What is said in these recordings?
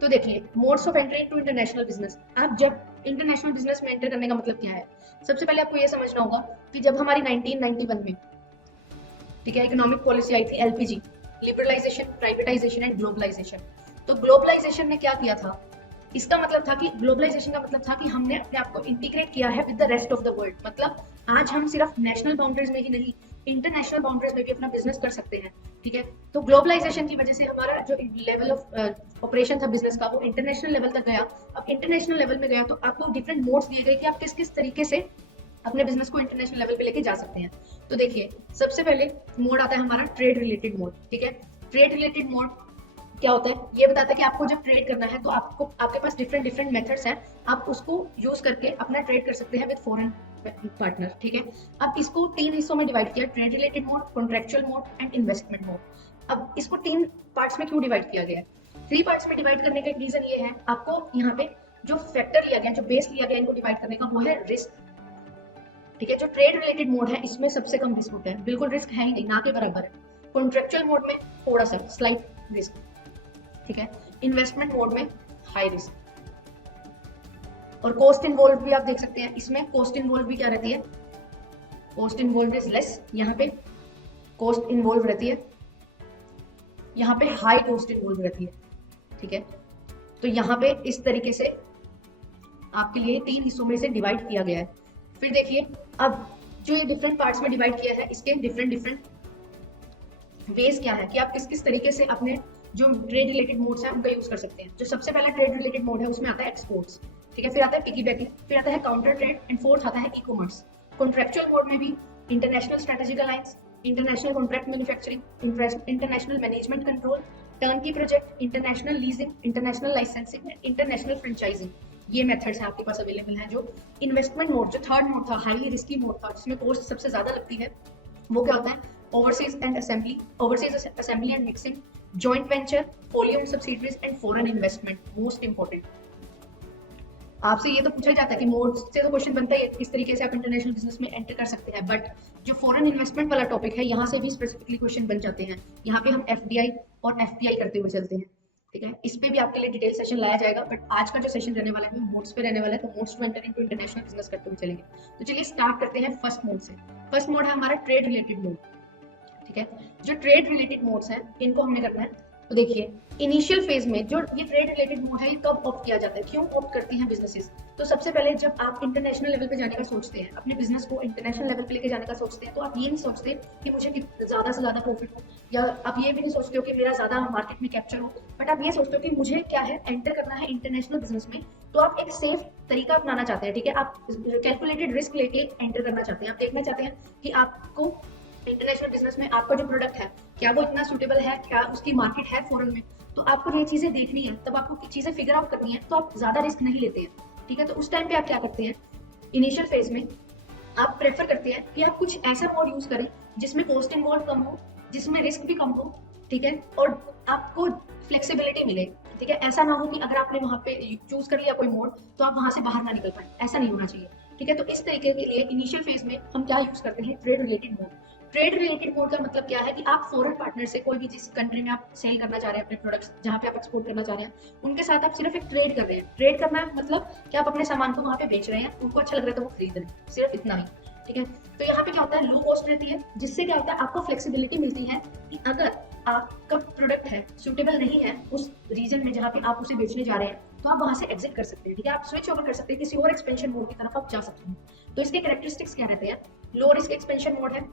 तो देखिए, modes of entry into international business. आप जब इंटरनेशनल बिजनेस में एंटर करने का मतलब क्या है, सबसे पहले आपको ये समझना होगा कि जब हमारी 1991 में, ठीक है, इकोनॉमिक पॉलिसी आई थी LPG, liberalisation, privatisation and globalisation. तो ग्लोबलाइजेशन ने क्या किया था, इसका मतलब था कि ग्लोबलाइजेशन का मतलब था कि हमने अपने आप को इंटीग्रेट किया है with the rest of the world. मतलब आज हम सिर्फ नेशनल बाउंड्रीज में ही नहीं, इंटरनेशनल बाउंड्रीज में भी अपना बिजनेस कर सकते हैं। ठीक है, तो ग्लोबलाइजेशन की वजह से हमारा जो लेवल ऑफ ऑपरेशन था बिजनेस का, वो इंटरनेशनल लेवल तक गया। अब इंटरनेशनल लेवल में गया तो आपको डिफरेंट मोड्स दिए गए कि आप किस किस तरीके से अपने बिजनेस को इंटरनेशनल लेवल पे लेके जा सकते हैं। तो देखिए, सबसे पहले मोड आता है हमारा ट्रेड रिलेटेड मोड। ठीक है, ट्रेड रिलेटेड मोड क्या होता है, ये बताता है कि आपको जब ट्रेड करना है तो आपको, आपके पास डिफरेंट डिफरेंट मेथड्स हैं, आप उसको यूज करके अपना ट्रेड कर सकते हैं विद फॉरेन पार्टनर। ठीक है, अब इसको 3 हिस्सों में डिवाइड किया, trade related mode, contractual mode and investment mode. अब इसको 3 पार्ट्स में क्यों डिवाइड किया गया है? 3 पार्ट्स में डिवाइड करने का एक रीजन ये है, आपको यहाँ पे जो फैक्टर लिया गया, जो बेस लिया गया इनको डिवाइड करने का, वो है रिस्क। ठीक है, जो ट्रेड रिलेटेड मोड है इसमें सबसे कम रिस्क होता है, बिल्कुल रिस्क है ही नहीं, ना के बराबर है। कॉन्ट्रेक्चुअल मोड में थोड़ा सा स्लाइट रिस्क। ठीक है, इन्वेस्टमेंट मोड में हाई रिस्क। और कॉस्ट इन्वॉल्व भी आप देख सकते हैं, इसमें कॉस्ट इन्वॉल्व भी क्या रहती है, कॉस्ट इन्वॉल्व इज लेस, यहाँ पे कॉस्ट इन्वॉल्व रहती है, यहाँ पे हाई कॉस्ट इन्वॉल्व रहती है। ठीक है, तो यहाँ पे इस तरीके से आपके लिए 3 हिस्सों में से डिवाइड किया गया है। फिर देखिए, अब जो ये डिफरेंट पार्ट्स में डिवाइड किया है, इसके डिफरेंट डिफरेंट वेज क्या है कि आप किस किस तरीके से अपने जो ट्रेड रिलेटेड मोड्स हैं उनका यूज कर सकते हैं। जो सबसे पहला ट्रेड रिलेटेड मोड है उसमें आता है एक्सपोर्ट्स। ठीक है, फिर आता है पिकी बैकिंग, फिर आता है काउंटर ट्रेड एंड फोर्थ आता है ई कॉमर्स। कॉन्ट्रेक्चुअल मोड में भी international strategic alliance, international contract manufacturing, international management control, turnkey project, international leasing, international licensing, international franchising, ये मेथड्स हैं आपके पास अवेलेबल हैं। जो इन्वेस्टमेंट मोड, जो थर्ड मोड था, हाईली रिस्की मोड था, जिसमें कॉस्ट सबसे ज्यादा लगती है, वो क्या होता है, overseas and assembly, overseas assembly and mixing, joint venture, holmium subsidiaries and foreign investment. Most important, आपसे ये तो पूछा जाता है कि मोड से तो क्वेश्चन बनता है किस तरीके से आप इंटरनेशनल बिजनेस में एंटर कर सकते हैं, बट जो फॉरेन इन्वेस्टमेंट वाला टॉपिक है, यहाँ से भी स्पेसिफिकली क्वेश्चन बन जाते हैं। यहाँ पे हम एफडीआई और एफपीआई करते हुए चलते हैं। ठीक है, इस पे भी आपके लिए डिटेल सेशन लाया जाएगा, बट आज का जो सेशन रहने वाला है वो मोड्स पे रहने वाला है, तो modes to enter into international business करते हुए चलेंगे। तो चलिए स्टार्ट करते हैं फर्स्ट मोड से। फर्स्ट मोड है हमारा ट्रेड रिलेटेड मोड। ठीक है, जो ट्रेड रिलेटेड मोड्स हैं इनको हमने करना है। तो देखिए, इनिशियल फेज में जो ये ट्रेड रिलेटेड मोड है, ये कब ऑप्ट किया जाता है, क्यों ऑप्ट करती हैं बिजनेसेस? तो सबसे पहले जब आप इंटरनेशनल लेवल पे जाने का सोचते हैं, अपने बिजनेस को इंटरनेशनल लेवल पे लेके जाने का सोचते हैं, तो आप ये नहीं सोचते कि मुझे ज्यादा से ज्यादा प्रॉफिट हो, या आप ये भी नहीं सोचते हो कि मेरा ज्यादा मार्केट में कैप्चर हो, बट आप ये सोचते हो कि मुझे क्या है, एंटर करना है इंटरनेशनल बिजनेस में। तो आप एक सेफ तरीका अपनाना चाहते हैं। ठीक है, आप कैलकुलेटेड रिस्क लेके एंटर करना चाहते हैं। आप देखना चाहते हैं कि आपको इंटरनेशनल बिजनेस में आपका जो प्रोडक्ट है, क्या वो इतना सुटेबल है, क्या उसकी मार्केट है फॉरेन में। तो आपको ये चीजें देखनी है, तब आपको चीजें फिगर आउट करनी है, तो आप ज्यादा रिस्क नहीं लेते हैं। ठीक है, तो उस टाइम पे आप क्या करते हैं, इनिशियल फेज में आप प्रेफर करते हैं कि आप कुछ ऐसा मोड यूज करें जिसमें कॉस्ट इन्वॉल्व कम हो, जिसमें रिस्क भी कम हो। ठीक है, और आपको फ्लेक्सिबिलिटी मिले। ठीक है, ऐसा ना हो कि अगर आपने वहां पे चूज कर लिया कोई मोड तो आप वहां से बाहर ना निकल पाए, ऐसा नहीं होना चाहिए। ठीक है, तो इस तरीके के लिए इनिशियल फेज में हम क्या यूज करते हैं, trade related mode. Trade related mode का मतलब क्या है कि आप फॉरेन पार्टनर से, कोई भी जिस कंट्री में आप सेल करना चाह रहे हैं अपने प्रोडक्ट्स, जहाँ पे आप एक्सपोर्ट करना चाह रहे हैं, उनके साथ आप सिर्फ एक ट्रेड कर रहे हैं। ट्रेड करना है मतलब कि आप अपने सामान को वहाँ पे बेच रहे हैं, उनको अच्छा लग रहा है तो वो खरीद रहे हैं, सिर्फ इतना ही। ठीक है, तो यहाँ पे क्या होता है, लो कॉस्ट रहती है, जिससे क्या होता है, आपको फ्लेक्सिबिलिटी मिलती है कि अगर आपका प्रोडक्ट है सुटेबल नहीं है उस रीजन में जहाँ पे आप उसे बेचने जा रहे हैं, तो आप वहां से एग्जिट कर सकते हैं। ठीक है, आप स्विच ओवर कर सकते हैं, किसी और एक्सपेंशन मोड की तरफ आप जा सकते हैं। तो इसके कैरेक्टरिस्टिक्स क्या रहते हैं, लो रिस्क एक्सपेंशन मोड है,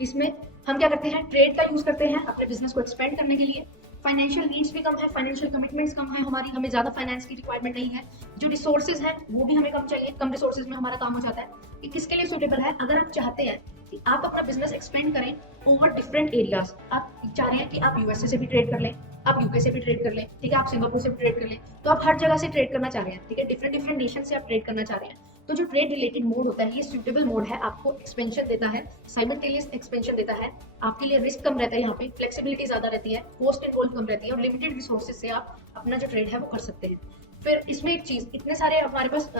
इसमें हम क्या करते हैं, ट्रेड का यूज करते हैं अपने बिजनेस को एक्सपेंड करने के लिए। फाइनेंशियल नीड्स भी कम है, फाइनेंशियल कमिटमेंट्स कम है हमारी, हमें ज्यादा फाइनेंस की रिक्वायरमेंट नहीं है। जो रिसोर्सेज हैं वो भी हमें कम चाहिए, कम रिसोर्सेज में हमारा काम हो जाता है। ये किसके लिए सुटेबल है, अगर आप चाहते हैं कि आप अपना बिजनेस एक्सपेंड करें ओवर डिफरेंट एरियाज, आप चाह रहे हैं कि आप यूएसए से भी ट्रेड कर लें, आप यूके से भी ट्रेड कर लें, ठीक है, आप सिंगापुर से भी ट्रेड कर लें, तो आप हर जगह से ट्रेड करना चाह रहे हैं। ठीक है, डिफरेंट डिफरेंट नेशन से आप ट्रेड करना चाह रहे हैं, तो जो ट्रेड रिलेटेड मोड होता है ये सुटेबल मोड है, आपको एक्सपेंशन देता है, साइमल्टेनियस एक्सपेंशन देता है, आपके लिए रिस्क कम रहता है, यहाँ पे फ्लेक्सिबिलिटी ज्यादा रहती है, कॉस्ट इन्वॉल्व कम रहती है, और लिमिटेड रिसोर्सेज से आप अपना जो ट्रेड है वो कर सकते हैं। फिर इसमें एक चीज, इतने सारे हमारे पास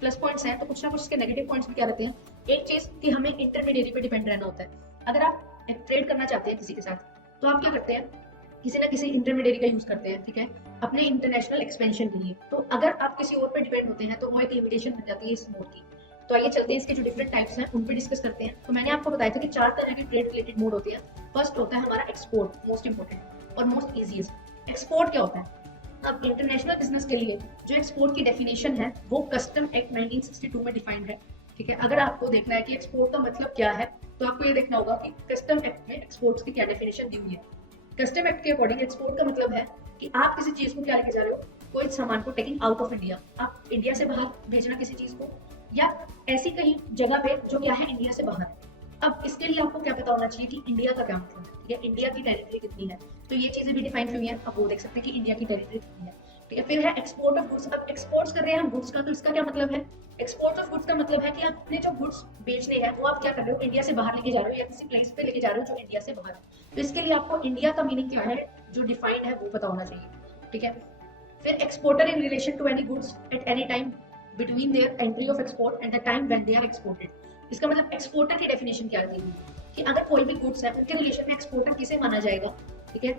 प्लस पॉइंट्स हैं, तो कुछ ना कुछ इसके नेगेटिव पॉइंट्स भी क्या रहते हैं। एक चीज कि हमें इंटरमीडिएरी पे डिपेंड रहना होता है। अगर आप ट्रेड करना चाहते हैं किसी के साथ, तो आप क्या करते हैं, किसी ना किसी इंटरमीडिएट का यूज करते हैं, ठीक है, अपने इंटरनेशनल एक्सपेंशन के लिए। तो अगर आप किसी और पे डिपेंड होते हैं तो वो एक लिमिटेशन बन जाती है इस मोड की। तो आइए चलते हैं इसके जो डिफरेंट टाइप्स हैं उन पे डिस्कस करते हैं। तो मैंने आपको बताया था कि 4 तरह के ट्रेड रिलेटेड मोड होते हैं। फर्स्ट होता है हमारा एक्सपोर्ट, मोस्ट इंपोर्टेंट और मोस्ट इजीएस्ट। एक्सपोर्ट क्या होता है? अब इंटरनेशनल बिजनेस के लिए जो एक्सपोर्ट की डेफिनेशन है वो कस्टम एक्ट 1962 में डिफाइंड है, ठीक है। अगर आपको देखना है कि एक्सपोर्ट का मतलब क्या है तो आपको ये देखना होगा कि कस्टम एक्ट में एक्सपोर्ट्स की क्या डेफिनेशन दी हुई है। कस्टम एक्ट के अकॉर्डिंग एक्सपोर्ट का मतलब है कि आप किसी चीज को क्या लेके जा रहे हो, कोई सामान को टेकिंग आउट ऑफ इंडिया, आप इंडिया से बाहर भेजना किसी चीज को, या ऐसी कहीं जगह पे जो क्या है इंडिया से बाहर है। अब इसके लिए आपको क्या पता होना चाहिए कि इंडिया का क्या मतलब है, ठीक है, इंडिया की टेरिटरी कितनी है, तो ये चीजें भी डिफाइन हुई है। अब वो देख सकते हैं कि इंडिया की टेरिटरी कितनी है, ठीक है। फिर है एक्सपोर्ट ऑफ गुड्स। अब एक्सपोर्ट्स कर रहे हैं हम गुड्स का, तो इसका क्या मतलब है? एक्सपोर्ट ऑफ गुड्स का मतलब है कि आप अपने जो गुड्स बेचने हैं वो आप क्या कर रहे हो, इंडिया से बाहर लेके जा रहे हो या किसी प्लेस पे लेके जा रहे हो जो इंडिया से बाहर है। तो इसके लिए आपको इंडिया का मीनिंग क्या है जो डिफाइंड है वो पता होना चाहिए, ठीक है। फिर exporter in relation to any goods at any time between their entry of export and the time when they are exported. इसका मतलब एक्सपोर्टर की डेफिनेशन क्या दी हुई कि अगर कोई भी गुड्स है उनके रिलेशन में एक्सपोर्टर किसे माना जाएगा, ठीक है,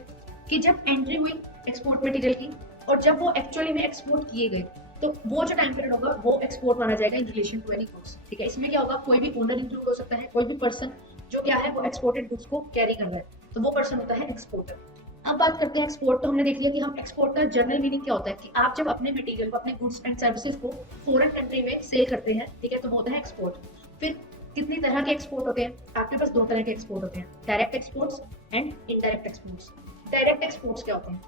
कि जब एंट्री हुई एक्सपोर्ट मटेरियल की और जब वो एक्चुअली में एक्सपोर्ट किए गए तो वो जो टाइम पीरियड होगा वो एक्सपोर्ट माना जाएगा in relation to any goods, ठीक है। इसमें क्या होगा, कोई भी ओनर इंक्लूड हो सकता है, कोई भी पर्सन जो क्या है वो एक्सपोर्टेड गुड्स को कैरी कर रहा है, तो वो पर्सन होता है एक्सपोर्टर। अब बात करते हैं एक्सपोर्ट। तो हमने देख लिया कि हम एक्सपोर्ट का जनरल मीनिंग क्या होता है कि आप जब अपने मटेरियल को, अपने गुड्स एंड सर्विसेज को फॉरेन कंट्री में सेल करते हैं, ठीक है, तो वो होता है एक्सपोर्ट। फिर कितनी तरह के एक्सपोर्ट होते हैं? आपके पास 2 तरह के एक्सपोर्ट होते हैं, direct exports and indirect exports. Direct exports क्या होते हैं?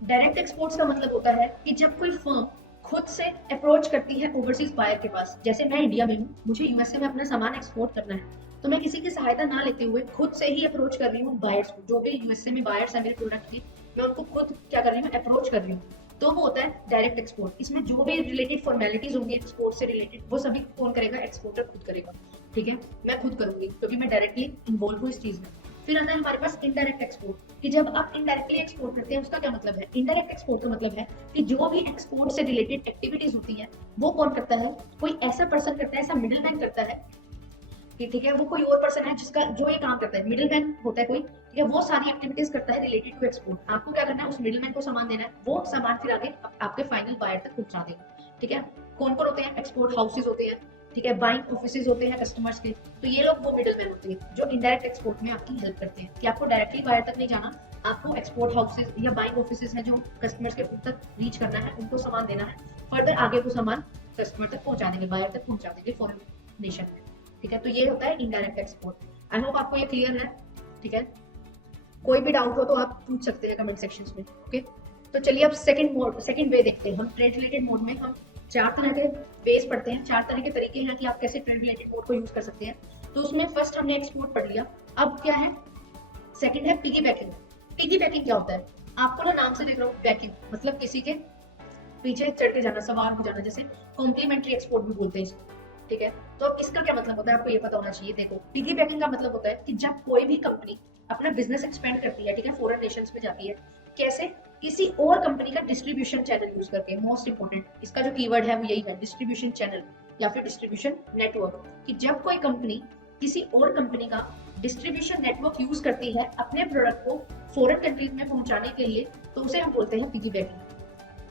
डायरेक्ट एक्सपोर्ट्स का मतलब होता है कि जब कोई फर्म खुद से अप्रोच करती है ओवरसीज बायर के पास, जैसे मैं इंडिया में हूँ, मुझे यूएसए में अपना सामान एक्सपोर्ट करना है, तो मैं किसी की सहायता ना लेते हुए खुद से ही अप्रोच कर रही हूँ बायर्स को, जो भी यूएसए में बायर्स है मेरे प्रोडक्ट के, मैं उनको खुद क्या कर रही हूँ, अप्रोच कर रही हूँ, तो वो होता है डायरेक्ट एक्सपोर्ट। इसमें जो भी रिलेटेड फॉर्मेलिटीज होंगी एक्सपोर्ट से रिलेटेड वो सभी कौन करेगा? एक्सपोर्टर खुद करेगा, ठीक है, मैं खुद करूंगी क्योंकि मैं डायरेक्टली इन्वॉल्व हूँ इस चीज में। फिर आता है हमारे पास इनडायरेक्ट एक्सपोर्ट कि जब आप इनडायरेक्टली एक्सपोर्ट करते हैं, उसका क्या मतलब है? इनडायरेक्ट एक्सपोर्ट का मतलब है कि जो भी एक्सपोर्ट से रिलेटेड एक्टिविटीज होती हैं वो कौन करता है? कोई ऐसा पर्सन करता है, ऐसा मिडिल मैन करता है, ठीक है, वो कोई और पर्सन है जिसका जो ये काम करता है, मिडिल मैन होता है कोई, ठीक है, वो सारी एक्टिविटीज करता है रिलेटेड टू एक्सपोर्ट। आपको क्या करना है? उस मिडिल मैन को सामान देना है, वो सामान फिर आगे आपके फाइनल बायर तक पहुंचा देगा, ठीक है। कौन कौन होते हैं? एक्सपोर्ट हाउसेज होते हैं, ठीक है, बाइंग ऑफिसेज होते हैं कस्टमर्स के, तो ये लोग वो मिडिल मैन होते हैं जो इनडायरेक्ट एक्सपोर्ट में आपकी हेल्प करते हैं कि आपको डायरेक्टली बायर तक नहीं जाना, आपको एक्सपोर्ट हाउसेज या बाइंग ऑफिसेज हैं जो कस्टमर्स के तक रीच करना है, उनको सामान देना है, फर्दर आगे वो सामान कस्टमर तक पहुंचा देंगे, बायर तक पहुंचा देंगे फॉरेन नेशन में, ठीक है। तो ये होता है इनडायरेक्ट एक्सपोर्ट। आई होप आपको ये क्लियर है, ठीक है। कोई भी डाउट हो तो आप पूछ सकते हैं कमेंट सेक्शंस में, ओके। तो चलिए अब सेकंड वे देखते हैं। हम ट्रेड रिलेटेड मोड में हम 4 तरह के वेज पढ़ते हैं, 4 तरह के तरीके हैं कि आप कैसे ट्रेड रिलेटेड मोड को यूज कर सकते हैं। तो उसमें फर्स्ट हमने एक्सपोर्ट पढ़ लिया, अब क्या है? सेकंड है पिगी बैकिंग। पिगी बैकिंग क्या होता है? आपको ना नाम से देख रहा हूँ, बैकिंग मतलब किसी के पीछे चढ़ के जाना, सवार हो जाना, जैसे कॉम्प्लीमेंट्री एक्सपोर्ट भी बोलते हैं इसको, ठीक है। तो अब इसका क्या मतलब होता है आपको ये पता होना चाहिए। देखो, पिगी बैकिंग का मतलब होता है कि जब कोई भी कंपनी अपना बिजनेस एक्सपेंड करती है, ठीक है, फॉरेन नेशंस में जाती है, कैसे? किसी और कंपनी का डिस्ट्रीब्यूशन चैनल यूज करके। मोस्ट इंपोर्टेंट इसका जो कीवर्ड है वो यही है, डिस्ट्रीब्यूशन चैनल या फिर डिस्ट्रीब्यूशन नेटवर्क, कि जब कोई कंपनी किसी और कंपनी का डिस्ट्रीब्यूशन नेटवर्क यूज करती है अपने प्रोडक्ट को फॉरेन कंट्रीज में पहुंचाने के लिए, तो उसे हम बोलते हैं पिगी बैकिंग,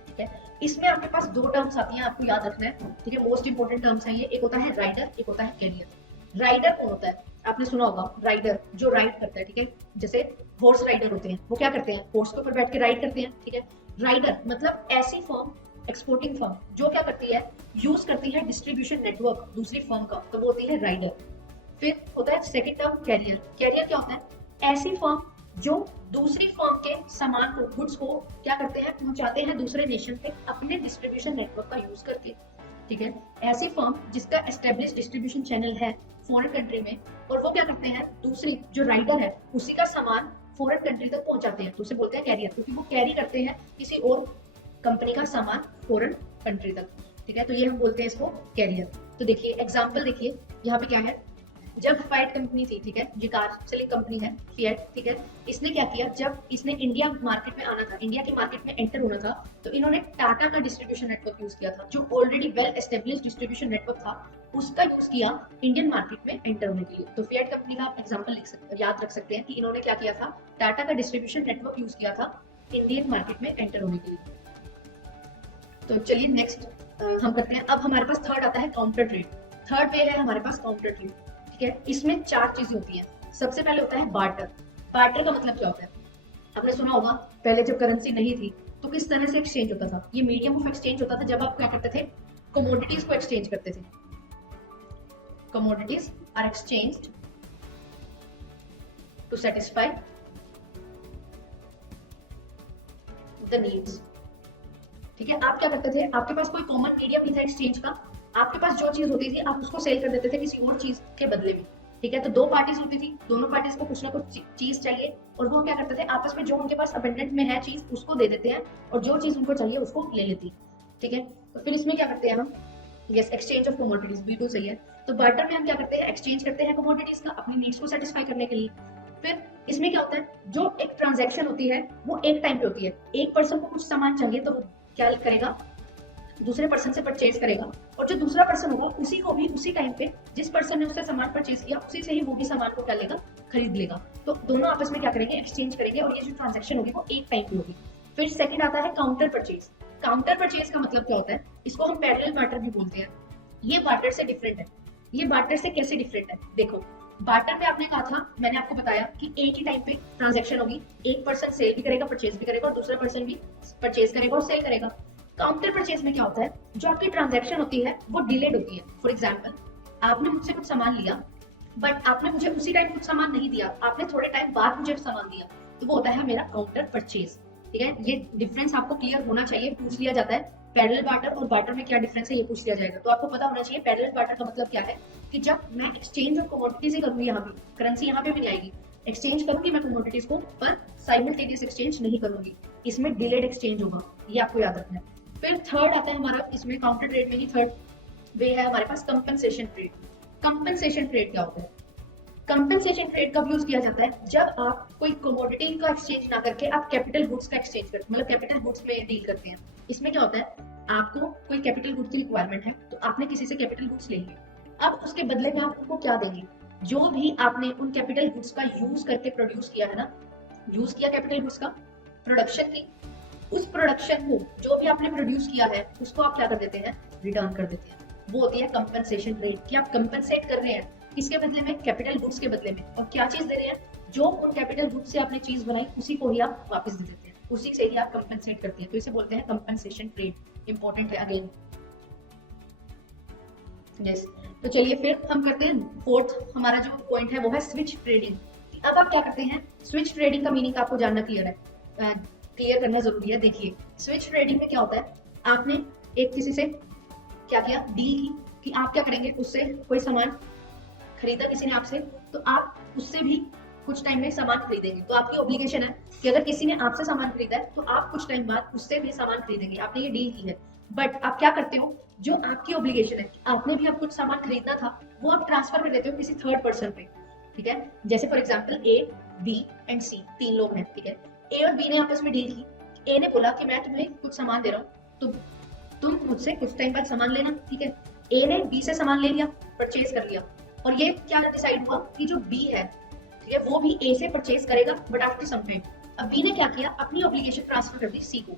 ठीक है। इसमें आपके पास 2 टर्म्स आती हैं, आपको याद रखना है, ठीक है, मोस्ट इंपोर्टेंट टर्म्स हैं ये। एक होता है राइडर, एक होता है कैरियर। राइडर कौन होता है? आपने सुना होगा राइडर, जो राइड करता है, ठीक है, जैसे हॉर्स राइडर होते हैं, वो क्या करते हैं? हॉर्स के ऊपर बैठ के राइड करते हैं, ठीक है। राइडर मतलब ऐसी फर्म, एक्सपोर्टिंग फर्म जो क्या करती है, यूज करती है डिस्ट्रीब्यूशन नेटवर्क दूसरी फर्म का, तो वो होती है राइडर। फिर होता है सेकंड टर्म कैरियर। कैरियर क्या होता है? ऐसी फर्म जो दूसरी फर्म के सामान को, गुड्स को क्या करते हैं, पहुंचाते हैं दूसरे नेशन पे अपने डिस्ट्रीब्यूशन नेटवर्क का यूज करके, ठीक है। ऐसी फर्म जिसका एस्टेब्लिश डिस्ट्रीब्यूशन चैनल है फॉरेन कंट्री में, और वो क्या करते हैं, दूसरी जो राइडर है उसी का सामान फॉरेन कंट्री तक पहुंचाते हैं, तो उसे बोलते हैं कैरियर, क्योंकि वो कैरी करते हैं किसी और कंपनी का सामान फॉरेन कंट्री तक, ठीक है। तो ये हम बोलते हैं इसको कैरियर। तो देखिए एग्जाम्पल देखिए, यहाँ पे क्या है, जब फाइट कंपनी थी, ठीक है, ये कार सेलिंग कंपनी है फिएट, ठीक है, इसने क्या किया, जब इसने इंडिया मार्केट में आना था, इंडिया के मार्केट में एंटर होना था, तो इन्होंने टाटा का डिस्ट्रीब्यूशन नेटवर्क यूज किया था, जो already well establish distribution network था, उसका यूज किया इंडियन मार्केट में एंटर होने के लिए। तो फिएट कंपनी का आप एग्जांपल याद रख सकते हैं कि इन्होंने क्या किया था, टाटा का डिस्ट्रीब्यूशन नेटवर्क यूज किया था इंडियन मार्केट में एंटर होने के लिए। तो चलिए नेक्स्ट हम करते हैं। अब हमारे पास थर्ड आता है काउंटर ट्रेड। थर्ड वे है हमारे पास काउंटर ट्रेड, ठीक है। इसमें 4 चीजें होती हैं। सबसे पहले होता है बार्टर। बार्टर का मतलब क्या होता है, आपने सुना होगा पहले जब करेंसी नहीं थी तो किस तरह से एक्सचेंज होता था। ये मीडियम ऑफ एक्सचेंज होता था जब आप क्या करते थे, कमोडिटीज को एक्सचेंज करते थे। Commodities are exchanged to satisfy the needs, ठीक है। आप क्या करते थे, आपके पास कोई कॉमन मीडियम नहीं था एक्सचेंज का, आपके पास जो चीज होती थी आप उसको सेल कर देते थे किसी और चीज के बदले में, ठीक है। तो 2 पार्टीज होती थी, दोनों पार्टीज को कुछ ना कुछ चीज चाहिए और वो क्या करते थे, आपस में जो उनके पास अबंडेंट में है चीज उसको दे देते हैं और जो चीज उनको चाहिए उसको ले लेती, ठीक है। तो फिर इसमें क्या करते हैं हम, यस, एक्सचेंज ऑफ कमोडिटीज, बिल्कुल सही है। तो बार्टर में हम क्या करते हैं, एक्सचेंज करते हैं कमोडिटीज का अपनी नीड्स को सेटिस्फाई करने के लिए। फिर इसमें क्या होता है, जो एक ट्रांजैक्शन होती है वो एक टाइम पे होती है। एक पर्सन को कुछ सामान चाहिए तो वो क्या करेगा, दूसरे पर्सन से परचेज करेगा, और जो दूसरा पर्सन होगा उसी को भी उसी टाइम पे जिस पर्सन ने उससे सामान परचेज किया उसी से ही वो भी सामान को क्या लेगा, खरीद लेगा। तो दोनों आपस में क्या करेंगे, एक्सचेंज करेंगे और ये जो ट्रांजैक्शन होगी वो एक टाइम पे होगी। फिर सेकंड आता है काउंटर परचेज। काउंटर परचेज का मतलब क्या होता है, इसको हम पैरेलल बार्टर भी बोलते हैं। ये बार्टर से डिफरेंट है। ये बार्टर से कैसे डिफरेंट है, देखो, बार्टर में आपने कहा था, मैंने आपको बताया कि एक ही टाइम पे ट्रांजैक्शन होगी, एक पर्सन सेल भी करेगा, परचेज भी करेगा और दूसरा पर्सन भी परचेज करेगा और सेल करेगा। काउंटर परचेज में क्या होता है, जो आपकी ट्रांजैक्शन होती है वो डिलेड होती है। फॉर एग्जांपल, आपने मुझसे कुछ सामान लिया बट आपने मुझे उसी टाइम कुछ सामान नहीं दिया, आपने थोड़े टाइम बाद मुझे सामान दिया, तो वो होता है मेरा काउंटर परचेज, ठीक है। ये डिफरेंस आपको क्लियर होना चाहिए, पूछ लिया जाता है पैरेलल बार्टर और बार्टर में क्या डिफरेंस है ये पूछ लिया जाएगा, तो आपको पता होना चाहिए पैरेलल बार्टर का मतलब क्या है, कि जब मैं एक्सचेंज ऑफ कमोडिटीज ही करूंगी, यहाँ भी करेंसी यहाँ पे भी नहीं आएगी, एक्सचेंज करूंगी मैं कमोडिटीज को, पर साइमल्टेनियस एक्सचेंज नहीं करूंगी, इसमें डिलेड एक्सचेंज होगा, ये आपको याद रखना है। फिर थर्ड आता है हमारा, इसमें काउंटर ट्रेड में ही थर्ड वे है हमारे पास कंपनसेशन ट्रेड। कंपनसेशन ट्रेड क्या होता है, कंपनसेशन ट्रेड कब यूज किया जाता है, जब आप कोई कमोडिटी का एक्सचेंज ना करके आप कैपिटल गुड्स का एक्सचेंज करते हैं, मतलब कैपिटल गुड्स में डील करते हैं। इसमें क्या होता है, आपको कोई कैपिटल गुड्स की रिक्वायरमेंट है तो आपने किसी से कैपिटल गुड्स ले लिए, अब उसके बदले में आप उनको क्या देंगे, जो भी आपने उन कैपिटल गुड्स का यूज करके प्रोड्यूस किया है ना, यूज किया कैपिटल गुड्स का, प्रोडक्शन की, उस प्रोडक्शन को जो भी आपने प्रोड्यूस किया है उसको आप क्या कर देते हैं, रिटर्न कर देते हैं। वो होती है कंपनसेशन रेट, कि आप कंपनसेट कर रहे हैं किसके बदले में, कैपिटल गुड्स के बदले में, और क्या चीज दे रहे हैं, जो उन कैपिटल गुड्स से आपने चीज बनाई उसी को ही आप वापस दे देते हैं, उसी से ही आप कंपनसेट करते हैं, तो इसे बोलते हैं कंपनसेशन ट्रेड। इंपॉर्टेंट है अगेन, यस। तो चलिए फिर हम करते हैं फोर्थ, हमारा जो पॉइंट है वो है स्विच ट्रेडिंग। अब आप क्या करते हैं, स्विच ट्रेडिंग का मीनिंग आपको जानना क्लियर है, क्लियर करना जरूरी है। देखिए स्विच ट्रेडिंग में क्या होता है, आपने एक किसी से क्या किया, डील की कि आप क्या करेंगे, उससे कोई सामान खरीदा किसी ने आपसे, तो आप उससे भी कुछ टाइम में सामान खरीदेंगे, तो आपकी ऑब्लिगेशन है कि अगर किसी ने आपसे सामान खरीदा है तो आप कुछ टाइम बाद उससे भी सामान खरीदेंगे, आपने ये डील की है। बट आप क्या करते हो, जो आपकी ऑब्लिगेशन है, आपने भी अब कुछ सामान खरीदना था, वो आप ट्रांसफर कर देते हो किसी थर्ड पर्सन पे, ठीक है। जैसे for example A, B and C, 3 लोग हैं, ठीक है। ए और बी ने आपस में डील की, ए ने बोला कि मैं तुम्हें कुछ सामान दे रहा हूँ, तो तुम मुझसे कुछ टाइम बाद सामान लेना, ठीक है। ए ने बी से सामान ले लिया, परचेज कर लिया, और ये क्या डिसाइड हुआ कि जो बी है, ठीक है, वो भी ए से परचेज करेगा बट आफ्टर सम टाइम। अब बी ने क्या किया, अपनी ऑब्लिगेशन ट्रांसफर कर दी सी को,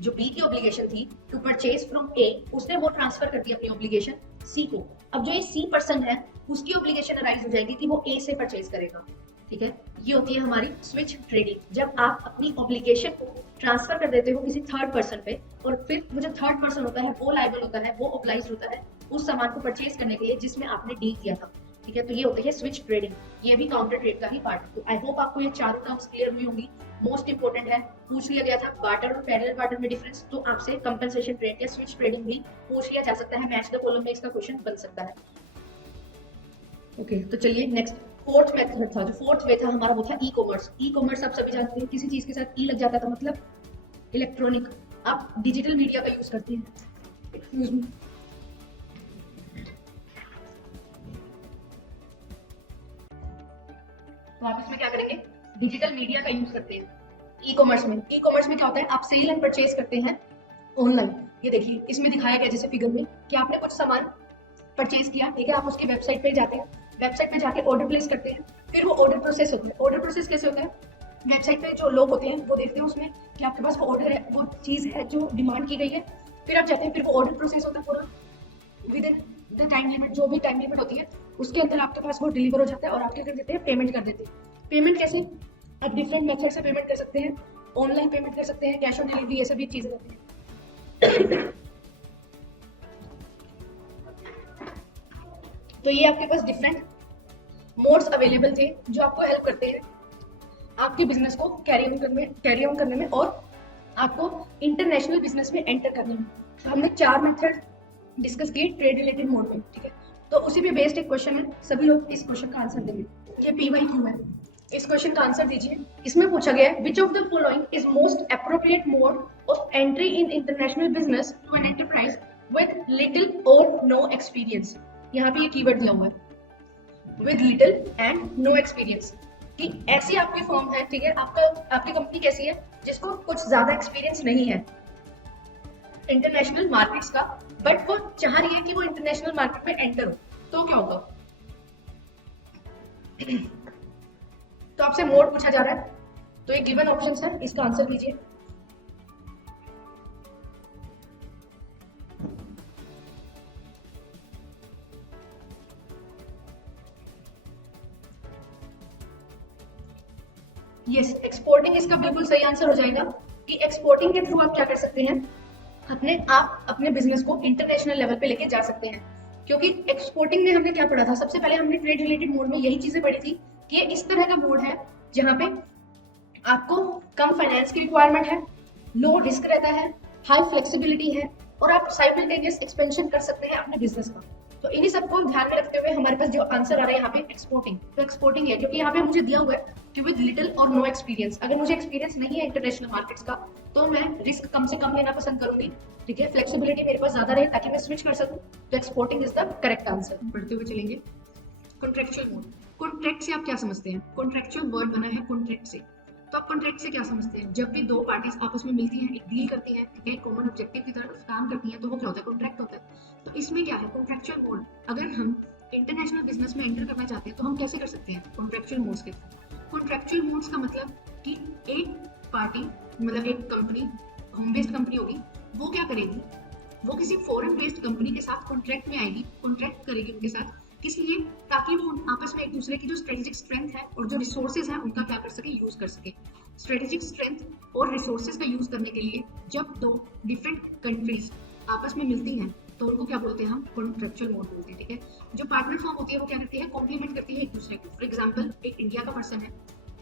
जो बी की ऑब्लिगेशन थी टू परचेज फ्रॉम ए, उसने वो ट्रांसफर कर दी अपनी ऑब्लिगेशन सी को। अब जो ये सी पर्सन है उसकी ऑब्लिगेशन अराइज हो जाएगी कि वो ए से परचेज करेगा, ठीक है। ये होती है हमारी स्विच ट्रेडिंग, जब आप अपनी ऑब्लिगेशन को ट्रांसफर कर देते हो किसी थर्ड पर्सन पे, और फिर वो जो थर्ड पर्सन होता है वो लायबल होता है, वो ऑब्लाइज्ड होता है उस सामान को परचेज करने के लिए जिसमें आपने डील किया था, ठीक है। तो ये होती है स्विच ट्रेडिंग, ये भी काउंटर ट्रेड का ही पार्ट है। तो आई होप आपको ये चारों टर्म्स क्लियर हुई होंगी। मोस्ट इंपोर्टेंट है, पूछ लिया गया था बार्टर और पैरेलल बार्टर में डिफरेंस, तो आपसे कंपनसेशन ट्रेड या स्विच ट्रेडिंग भी पूछ लिया जा सकता है, मैच द कॉलम में इसका क्वेश्चन बन सकता है। ओके, तो चलिए नेक्स्ट फोर्थ मेथड था, जो फोर्थ वे था हमारा वो था ई कॉमर्स। ई कॉमर्स आप सभी जानते हैं, किसी चीज के साथ ई लग जाता था मतलब इलेक्ट्रॉनिक, आप डिजिटल मीडिया का यूज करते हैं, एक्सक्यूज मी। तो आप इसमें क्या करेंगे, डिजिटल मीडिया का यूज करते हैं। ई कॉमर्स में क्या होता है, आप सेल एंड परचेज करते हैं ऑनलाइन। ये देखिए इसमें दिखाया गया जैसे फिगर में कि आपने कुछ सामान परचेज किया, ठीक है, आप उसकी वेबसाइट पे जाते हैं, वेबसाइट पे जाके ऑर्डर प्लेस करते हैं, फिर वो ऑर्डर प्रोसेस होता है। ऑर्डर प्रोसेस कैसे होता है, वेबसाइट पे जो लोग होते हैं वो देखते हैं उसमें कि आपके पास वो ऑर्डर है, वो चीज़ है जो डिमांड की गई है, फिर आप जाते हैं, फिर वो ऑर्डर प्रोसेस होता है पूरा with in the time limit, जो भी टाइम लिमिट होती है उसके अंदर आपके पास वो डिलीवर हो जाता है और आप क्या कर देते हैं, पेमेंट कर देते हैं। पेमेंट कैसे, आप डिफरेंट मेथड से पेमेंट कर सकते हैं, ऑनलाइन पेमेंट कर सकते हैं, कैश ऑन डिलीवरी, ये सभी चीज़ें रहती हैं। तो ये आपके पास डिफरेंट मोड्स अवेलेबल थे जो आपको हेल्प करते हैं आपके बिजनेस को कैरी ऑन करने में और आपको इंटरनेशनल बिजनेस में एंटर करने में। तो हमने 4 मेथड डिस्कस किए ट्रेड रिलेटेड मोड में, ठीक है। तो उसी पे बेस्ड एक क्वेश्चन है, सभी लोग इस क्वेश्चन का आंसर देंगे। ये PYQ है, इस क्वेश्चन का आंसर दीजिए। इसमें पूछा गया है which of the following is most appropriate mode of entry in international business to an enterprise with little or no experience. यहाँ पे ये कीवर्ड दिया हुआ है, with little and no experience, कि ऐसी आपकी फर्म है, ठीक है, आपकी कंपनी कैसी है जिसको कुछ ज्यादा एक्सपीरियंस नहीं है इंटरनेशनल मार्केट्स का, बट वो चाह रही है कि वो इंटरनेशनल मार्केट में एंटर हो, तो क्या होगा। तो आपसे मोड पूछा जा रहा है, तो ये गिवन ऑप्शंस है, इसका आंसर कीजिए। यस, एक्सपोर्टिंग इसका बिल्कुल सही आंसर हो जाएगा कि एक्सपोर्टिंग के थ्रू आप क्या कर सकते हैं, अपने बिजनेस को इंटरनेशनल लेवल पे लेके जा सकते हैं। क्योंकि एक्सपोर्टिंग में हमने क्या पढ़ा था, सबसे पहले हमने ट्रेड रिलेटेड मोड में यही चीजें पढ़ी थी कि ये इस तरह का मोड है जहाँ पे आपको कम फाइनेंस की रिक्वायरमेंट है, लो रिस्क रहता है, हाई फ्लेक्सिबिलिटी है और आप साइमल्टेनियस एक्सपेंशन कर सकते हैं अपने बिजनेस का। तो इन्हीं सबको ध्यान में रखते हुए हमारे पास जो आंसर आ रहा है यहाँ पे एक्सपोर्टिंग, तो एक्सपोर्टिंग है, क्योंकि यहाँ पे मुझे दिया हुआ है कि with little or no experience. अगर मुझे एक्सपीरियंस नहीं है इंटरनेशनल मार्केट्स का तो मैं रिस्क कम से कम लेना पसंद करूंगी, ठीक है, फ्लेक्सिबिलिटी मेरे पास ज्यादा रहे ताकि मैं स्विच कर सकूं। तो exporting is the correct answer. बढ़ते हुए चलेंगे कॉन्ट्रेक्चुअल मोड। कॉन्ट्रैक्ट से आप क्या समझते हैं, कॉन्ट्रेक्चुअल वर्ड बना है कॉन्ट्रैक्ट से, तो आप कॉन्ट्रैक्ट से क्या समझते हैं, जब भी दो पार्टीज आपस में मिलती हैं, एक डील करती हैं, ठीक है, कॉमन ऑब्जेक्टिव की तरफ काम करती हैं, तो वो क्या होता है, कॉन्ट्रैक्ट होता है। तो इसमें क्या है, कॉन्ट्रैक्चुअल मोड। अगर हम इंटरनेशनल बिजनेस में एंटर करना चाहते हैं तो हम कैसे कर सकते हैं, कॉन्ट्रैक्चुअल मोड्स के। कॉन्ट्रैक्चुअल मोड्स का मतलब कि एक पार्टी, मतलब एक कंपनी, होम बेस्ड कंपनी होगी, वो क्या करेगी, वो किसी फॉरेन बेस्ड कंपनी के साथ कॉन्ट्रैक्ट में आएगी, कॉन्ट्रैक्ट करेगी उनके साथ, किस लिए, ताकि वो आपस में एक दूसरे की जो स्ट्रेटेजिक स्ट्रेंथ है और जो रिसोर्सेज है उनका क्या कर सके, यूज कर सके। स्ट्रेटेजिक स्ट्रेंथ और रिसोर्सेज का यूज करने के लिए जब दो डिफरेंट कंट्रीज आपस में मिलती हैं तो उनको क्या बोलते हैं, हम कॉन्ट्रेक्चुअल मोड बोलते हैं, ठीक है। जो पार्टनर फर्म होती है वो क्या करती है, कॉम्प्लीमेंट करती है एक दूसरे को। फॉर एग्जाम्पल, एक इंडिया का पर्सन है,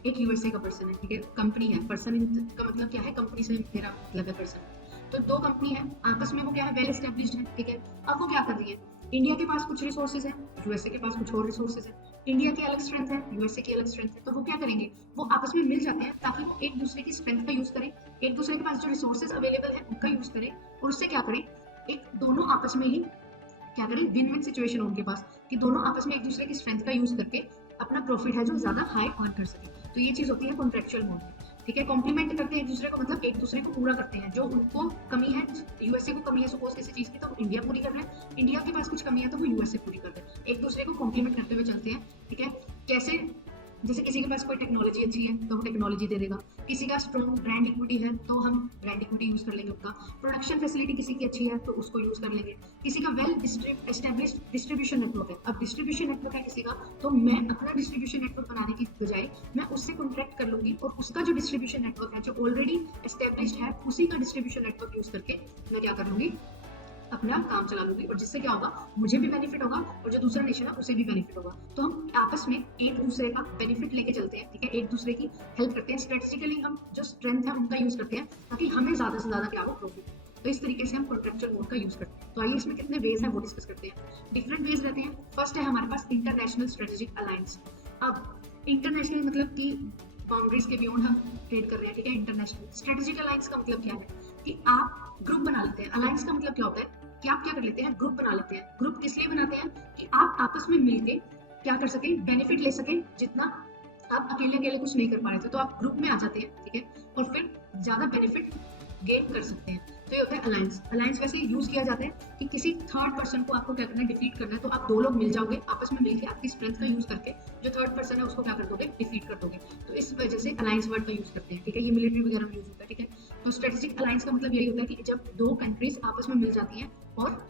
एक यूएसए का पर्सन है, ठीक है, कंपनी है, पर्सन का मतलब क्या है, कंपनी से मेरा मतलब है पर्सन। तो दो कंपनी है आपस में, वो क्या है, वेल एस्टेब्लिश्ड है, ठीक है। अब वो क्या कर रही है, इंडिया के पास कुछ रिसोर्सेज है, यूएसए के पास कुछ और रिसोर्सेज है, इंडिया की अलग स्ट्रेंथ है, यूएसए की अलग स्ट्रेंथ है, तो वो क्या करेंगे, वो आपस में मिल जाते हैं ताकि वो एक दूसरे की स्ट्रेंथ का यूज करें, एक दूसरे के पास जो रिसोर्सेज अवेलेबल है उनका यूज करें, और उससे क्या करें, एक दोनों आपस में ही क्या करें, विन विन सिचुएशन हो उनके पास कि दोनों आपस में एक दूसरे की स्ट्रेंथ का यूज करके अपना प्रॉफिट है जो ज्यादा हाई अर्न कर सके। तो ये चीज होती है कॉन्ट्रेक्चुअल मोड, ठीक है। कॉम्प्लीमेंट करते हैं एक दूसरे को, मतलब एक दूसरे को पूरा करते हैं, जो उनको कमी है, यूएसए को कमी है सपोज किसी चीज की, तो इंडिया पूरी कर रहे हैं, इंडिया के पास कुछ कमी है तो वो यूएसए पूरी कर रहे हैं, एक दूसरे को कॉम्प्लीमेंट करते हुए चलते हैं, ठीक है। कैसे, जैसे किसी के पास कोई टेक्नोलॉजी अच्छी है तो वो टेक्नोलॉजी दे देगा, किसी का स्ट्रॉन्ग ब्रांड इक्विटी है तो हम ब्रांड इक्विटी यूज कर लेंगे उनका, प्रोडक्शन फैसिलिटी किसी की अच्छी है तो उसको यूज कर लेंगे, किसी का वेल एस्टेब्लिश्ड डिस्ट्रीब्यूशन नेटवर्क है, अब डिस्ट्रीब्यूशन नेटवर्क है किसी का, तो मैं अपना डिस्ट्रीब्यूशन नेटवर्क बनाने की बजाय मैं उससे कॉन्ट्रैक्ट कर लूंगी और उसका जो डिस्ट्रीब्यूशन नेटवर्क है जो ऑलरेडी एस्टेब्लिश्ड है उसी का डिस्ट्रीब्यूशन नेटवर्क यूज करके मैं क्या कर लूंगी, अपना काम चला लूंगी, और जिससे क्या होगा, मुझे भी बेनिफिट होगा और जो दूसरा नेशन है उसे भी बेनिफिट होगा। तो हम आपस में एक दूसरे का बेनिफिट लेके चलते हैं, ठीक है, एक दूसरे की हेल्प करते हैं, स्ट्रेटेजिकली हम जो स्ट्रेंथ है उनका यूज करते हैं ताकि हमें ज्यादा से ज्यादा क्या हो, प्रॉफिट। तो इस तरीके से हम कॉन्ट्रेक्चुअल मोड का यूज करते हैं। तो आइए इसमें कितने वेज हैं वो डिस्कस करते हैं। डिफरेंट वेज रहते हैं। फर्स्ट है हमारे पास इंटरनेशनल स्ट्रेटेजिक अलायंस। अब इंटरनेशनल मतलब कि बाउंड्रीज के बियॉन्ड हम ट्रेड कर रहे हैं, ठीक है। इंटरनेशनल स्ट्रेटेजिक अलायंस का मतलब क्या है कि आप ग्रुप बना लेते हैं। अलायंस का मतलब क्या होता है कि आप क्या कर लेते हैं, ग्रुप बना लेते हैं। ग्रुप किस लिए बनाते हैं कि आप आपस में मिलके क्या कर सके, बेनिफिट ले सके, जितना आप अकेले अकेले कुछ नहीं कर पा रहे थे तो आप ग्रुप में आ जाते हैं, ठीक है, और फिर ज्यादा बेनिफिट गेन कर सकते हैं। तो ये होता है अलायंस। अलायंस वैसे यूज किया जाता है कि किसी थर्ड पर्सन को आपको क्या करना है, डिफीट करना है, तो आप दो लोग मिल जाओगे आपस में मिलकर आपकी स्ट्रेंथ का यूज करके जो थर्ड पर्सन है उसको क्या कर दोगे, डिफीट कर दोगे। तो इस वजह से अलायंस वर्ड का यूज करते हैं, ठीक है, ये मिलिट्री वगैरह में यूज होता है, ठीक है। तो स्ट्रेटेजिक अलायंस का मतलब यही होता है कि जब दो कंट्रीज आपस में मिल जाती हैं और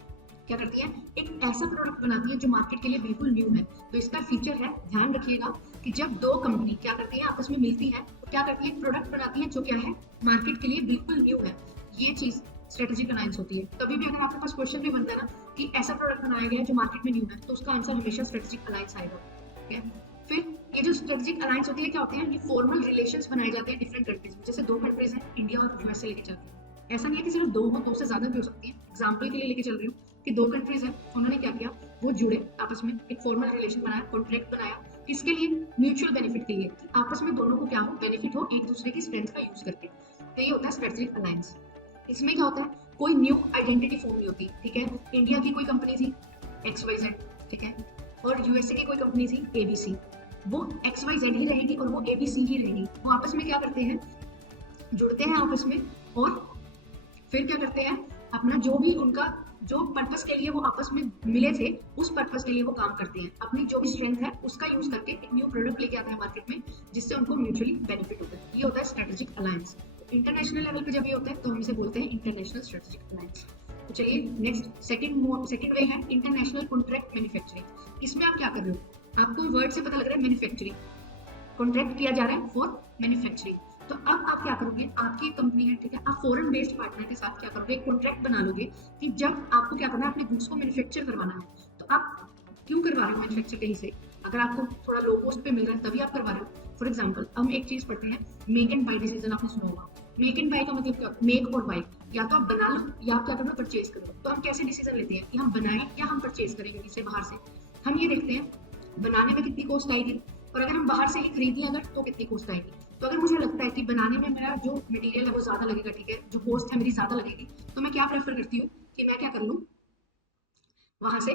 क्या करती है, एक ऐसा प्रोडक्ट बनाती है जो मार्केट के लिए बिल्कुल न्यू है। तो इसका फीचर है, ध्यान रखिएगा, कि जब दो कंपनी क्या करती है, आपस में मिलती है तो क्या करती है, एक प्रोडक्ट बनाती है जो क्या है, मार्केट के लिए बिल्कुल न्यू है। ये चीज स्ट्रेटेजिक अलायंस होती है। कभी भी अगर आपके पास क्वेश्चन भी बनता है ना कि ऐसा प्रोडक्ट बनाया गया है जो मार्केट में न्यू है, तो उसका आंसर हमेशा स्ट्रेटेजिक अलायंस आएगा, ठीक है। फिर ये जो स्ट्रेटेजिक अलायंस होती है क्या होते हैं, ये फॉर्मल रिलेशंस बनाए जाते हैं डिफरेंट कंट्रीज में। जैसे दो कंट्रीज हैं, इंडिया और यूएसए लेके चलते हैं। ऐसा नहीं है कि सिर्फ दो हो, दो से ज्यादा भी हो सकती है। एग्जाम्पल के लिए लेके चल रही हूँ कि दो कंट्रीज हैं, उन्होंने क्या किया, वो जुड़े आपस में, एक फॉर्मल रिलेशन बनाया, कॉन्ट्रैक्ट बनाया, किसके लिए, म्यूचुअल बेनिफिट के लिए, कि आपस में दोनों को क्या हो, बेनिफिट हो एक दूसरे की स्ट्रेंथ का यूज करके। तो ये होता है स्ट्रेटेजिक अलायंस। इसमें क्या होता है, कोई न्यू आइडेंटिटी फॉर्म नहीं होती, ठीक है। इंडिया की कोई कंपनी थी XYZ, ठीक है, और यूएसए की कोई कंपनी थी ABC, वो XYZ ही रहेगी और वो ABC ही रहेगी। वो आपस में क्या करते हैं, जुड़ते हैं आपस में, और फिर क्या करते हैं, अपना जो भी उनका जो पर्पस के लिए वो आपस में मिले थे, उस पर्पस के लिए वो काम करते हैं। अपनी जो भी स्ट्रेंथ है उसका यूज करके एक न्यू प्रोडक्ट लेके आते हैं मार्केट में, जिससे उनको म्यूचुअली बेनिफिट होता है। ये होता है स्ट्रेटेजिक अलायंस। इंटरनेशनल लेवल पे जब ये होता है तो हम इसे बोलते हैं इंटरनेशनल स्ट्रेटेजिक अलायंस। तो चलिए नेक्स्ट सेकंड वे है इंटरनेशनल कॉन्ट्रैक्ट मैन्युफैक्चरिंग। इसमें आप क्या कर रहे हो, आपको वर्ड से पता लग रहा है मैन्युफैक्चरिंग, कॉन्ट्रैक्ट किया जा रहा है फॉर मैन्युफैक्चरिंग। तो अब आप क्या करोगे, आपकी कंपनी है, ठीक है, आप फॉरेन बेस्ड पार्टनर के साथ क्या करोगे, एक कॉन्ट्रैक्ट बना लोगे कि जब आपको क्या करना है, अपने गुड्स को मैन्युफैक्चर करवाना है, तो आप क्यों करवा रहे हो मैन्युफैक्चर कहीं से, अगर आपको थोड़ा लो कॉस्ट पे मिल रहा है तभी आप करवा रहे हो। फॉर एग्जाम्पल हम एक चीज पढ़ते हैं, मेक एंड बाय डिसीजन, आपने सुना होगा। मेक एंड बाय का मतलब क्या, मेक और बाय, या तो आप बना लो या आप क्या करना, परचेज करो। तो हम कैसे डिसीजन लेते हैं कि हम बनाएं या हम परचेज करें कहीं से बाहर से। हम ये देखते हैं बनाने में कितनी कॉस्ट आएगी, और अगर हम बाहर से ही खरीदें अगर, तो कितनी कॉस्ट आएगी। तो अगर मुझे लगता है कि बनाने में मेरा जो मटेरियल है वो ज्यादा लगेगा, ठीक है, जो कॉस्ट है मेरी ज्यादा लगेगी, तो मैं क्या प्रेफर करती हूँ कि मैं क्या कर लूँ, वहां से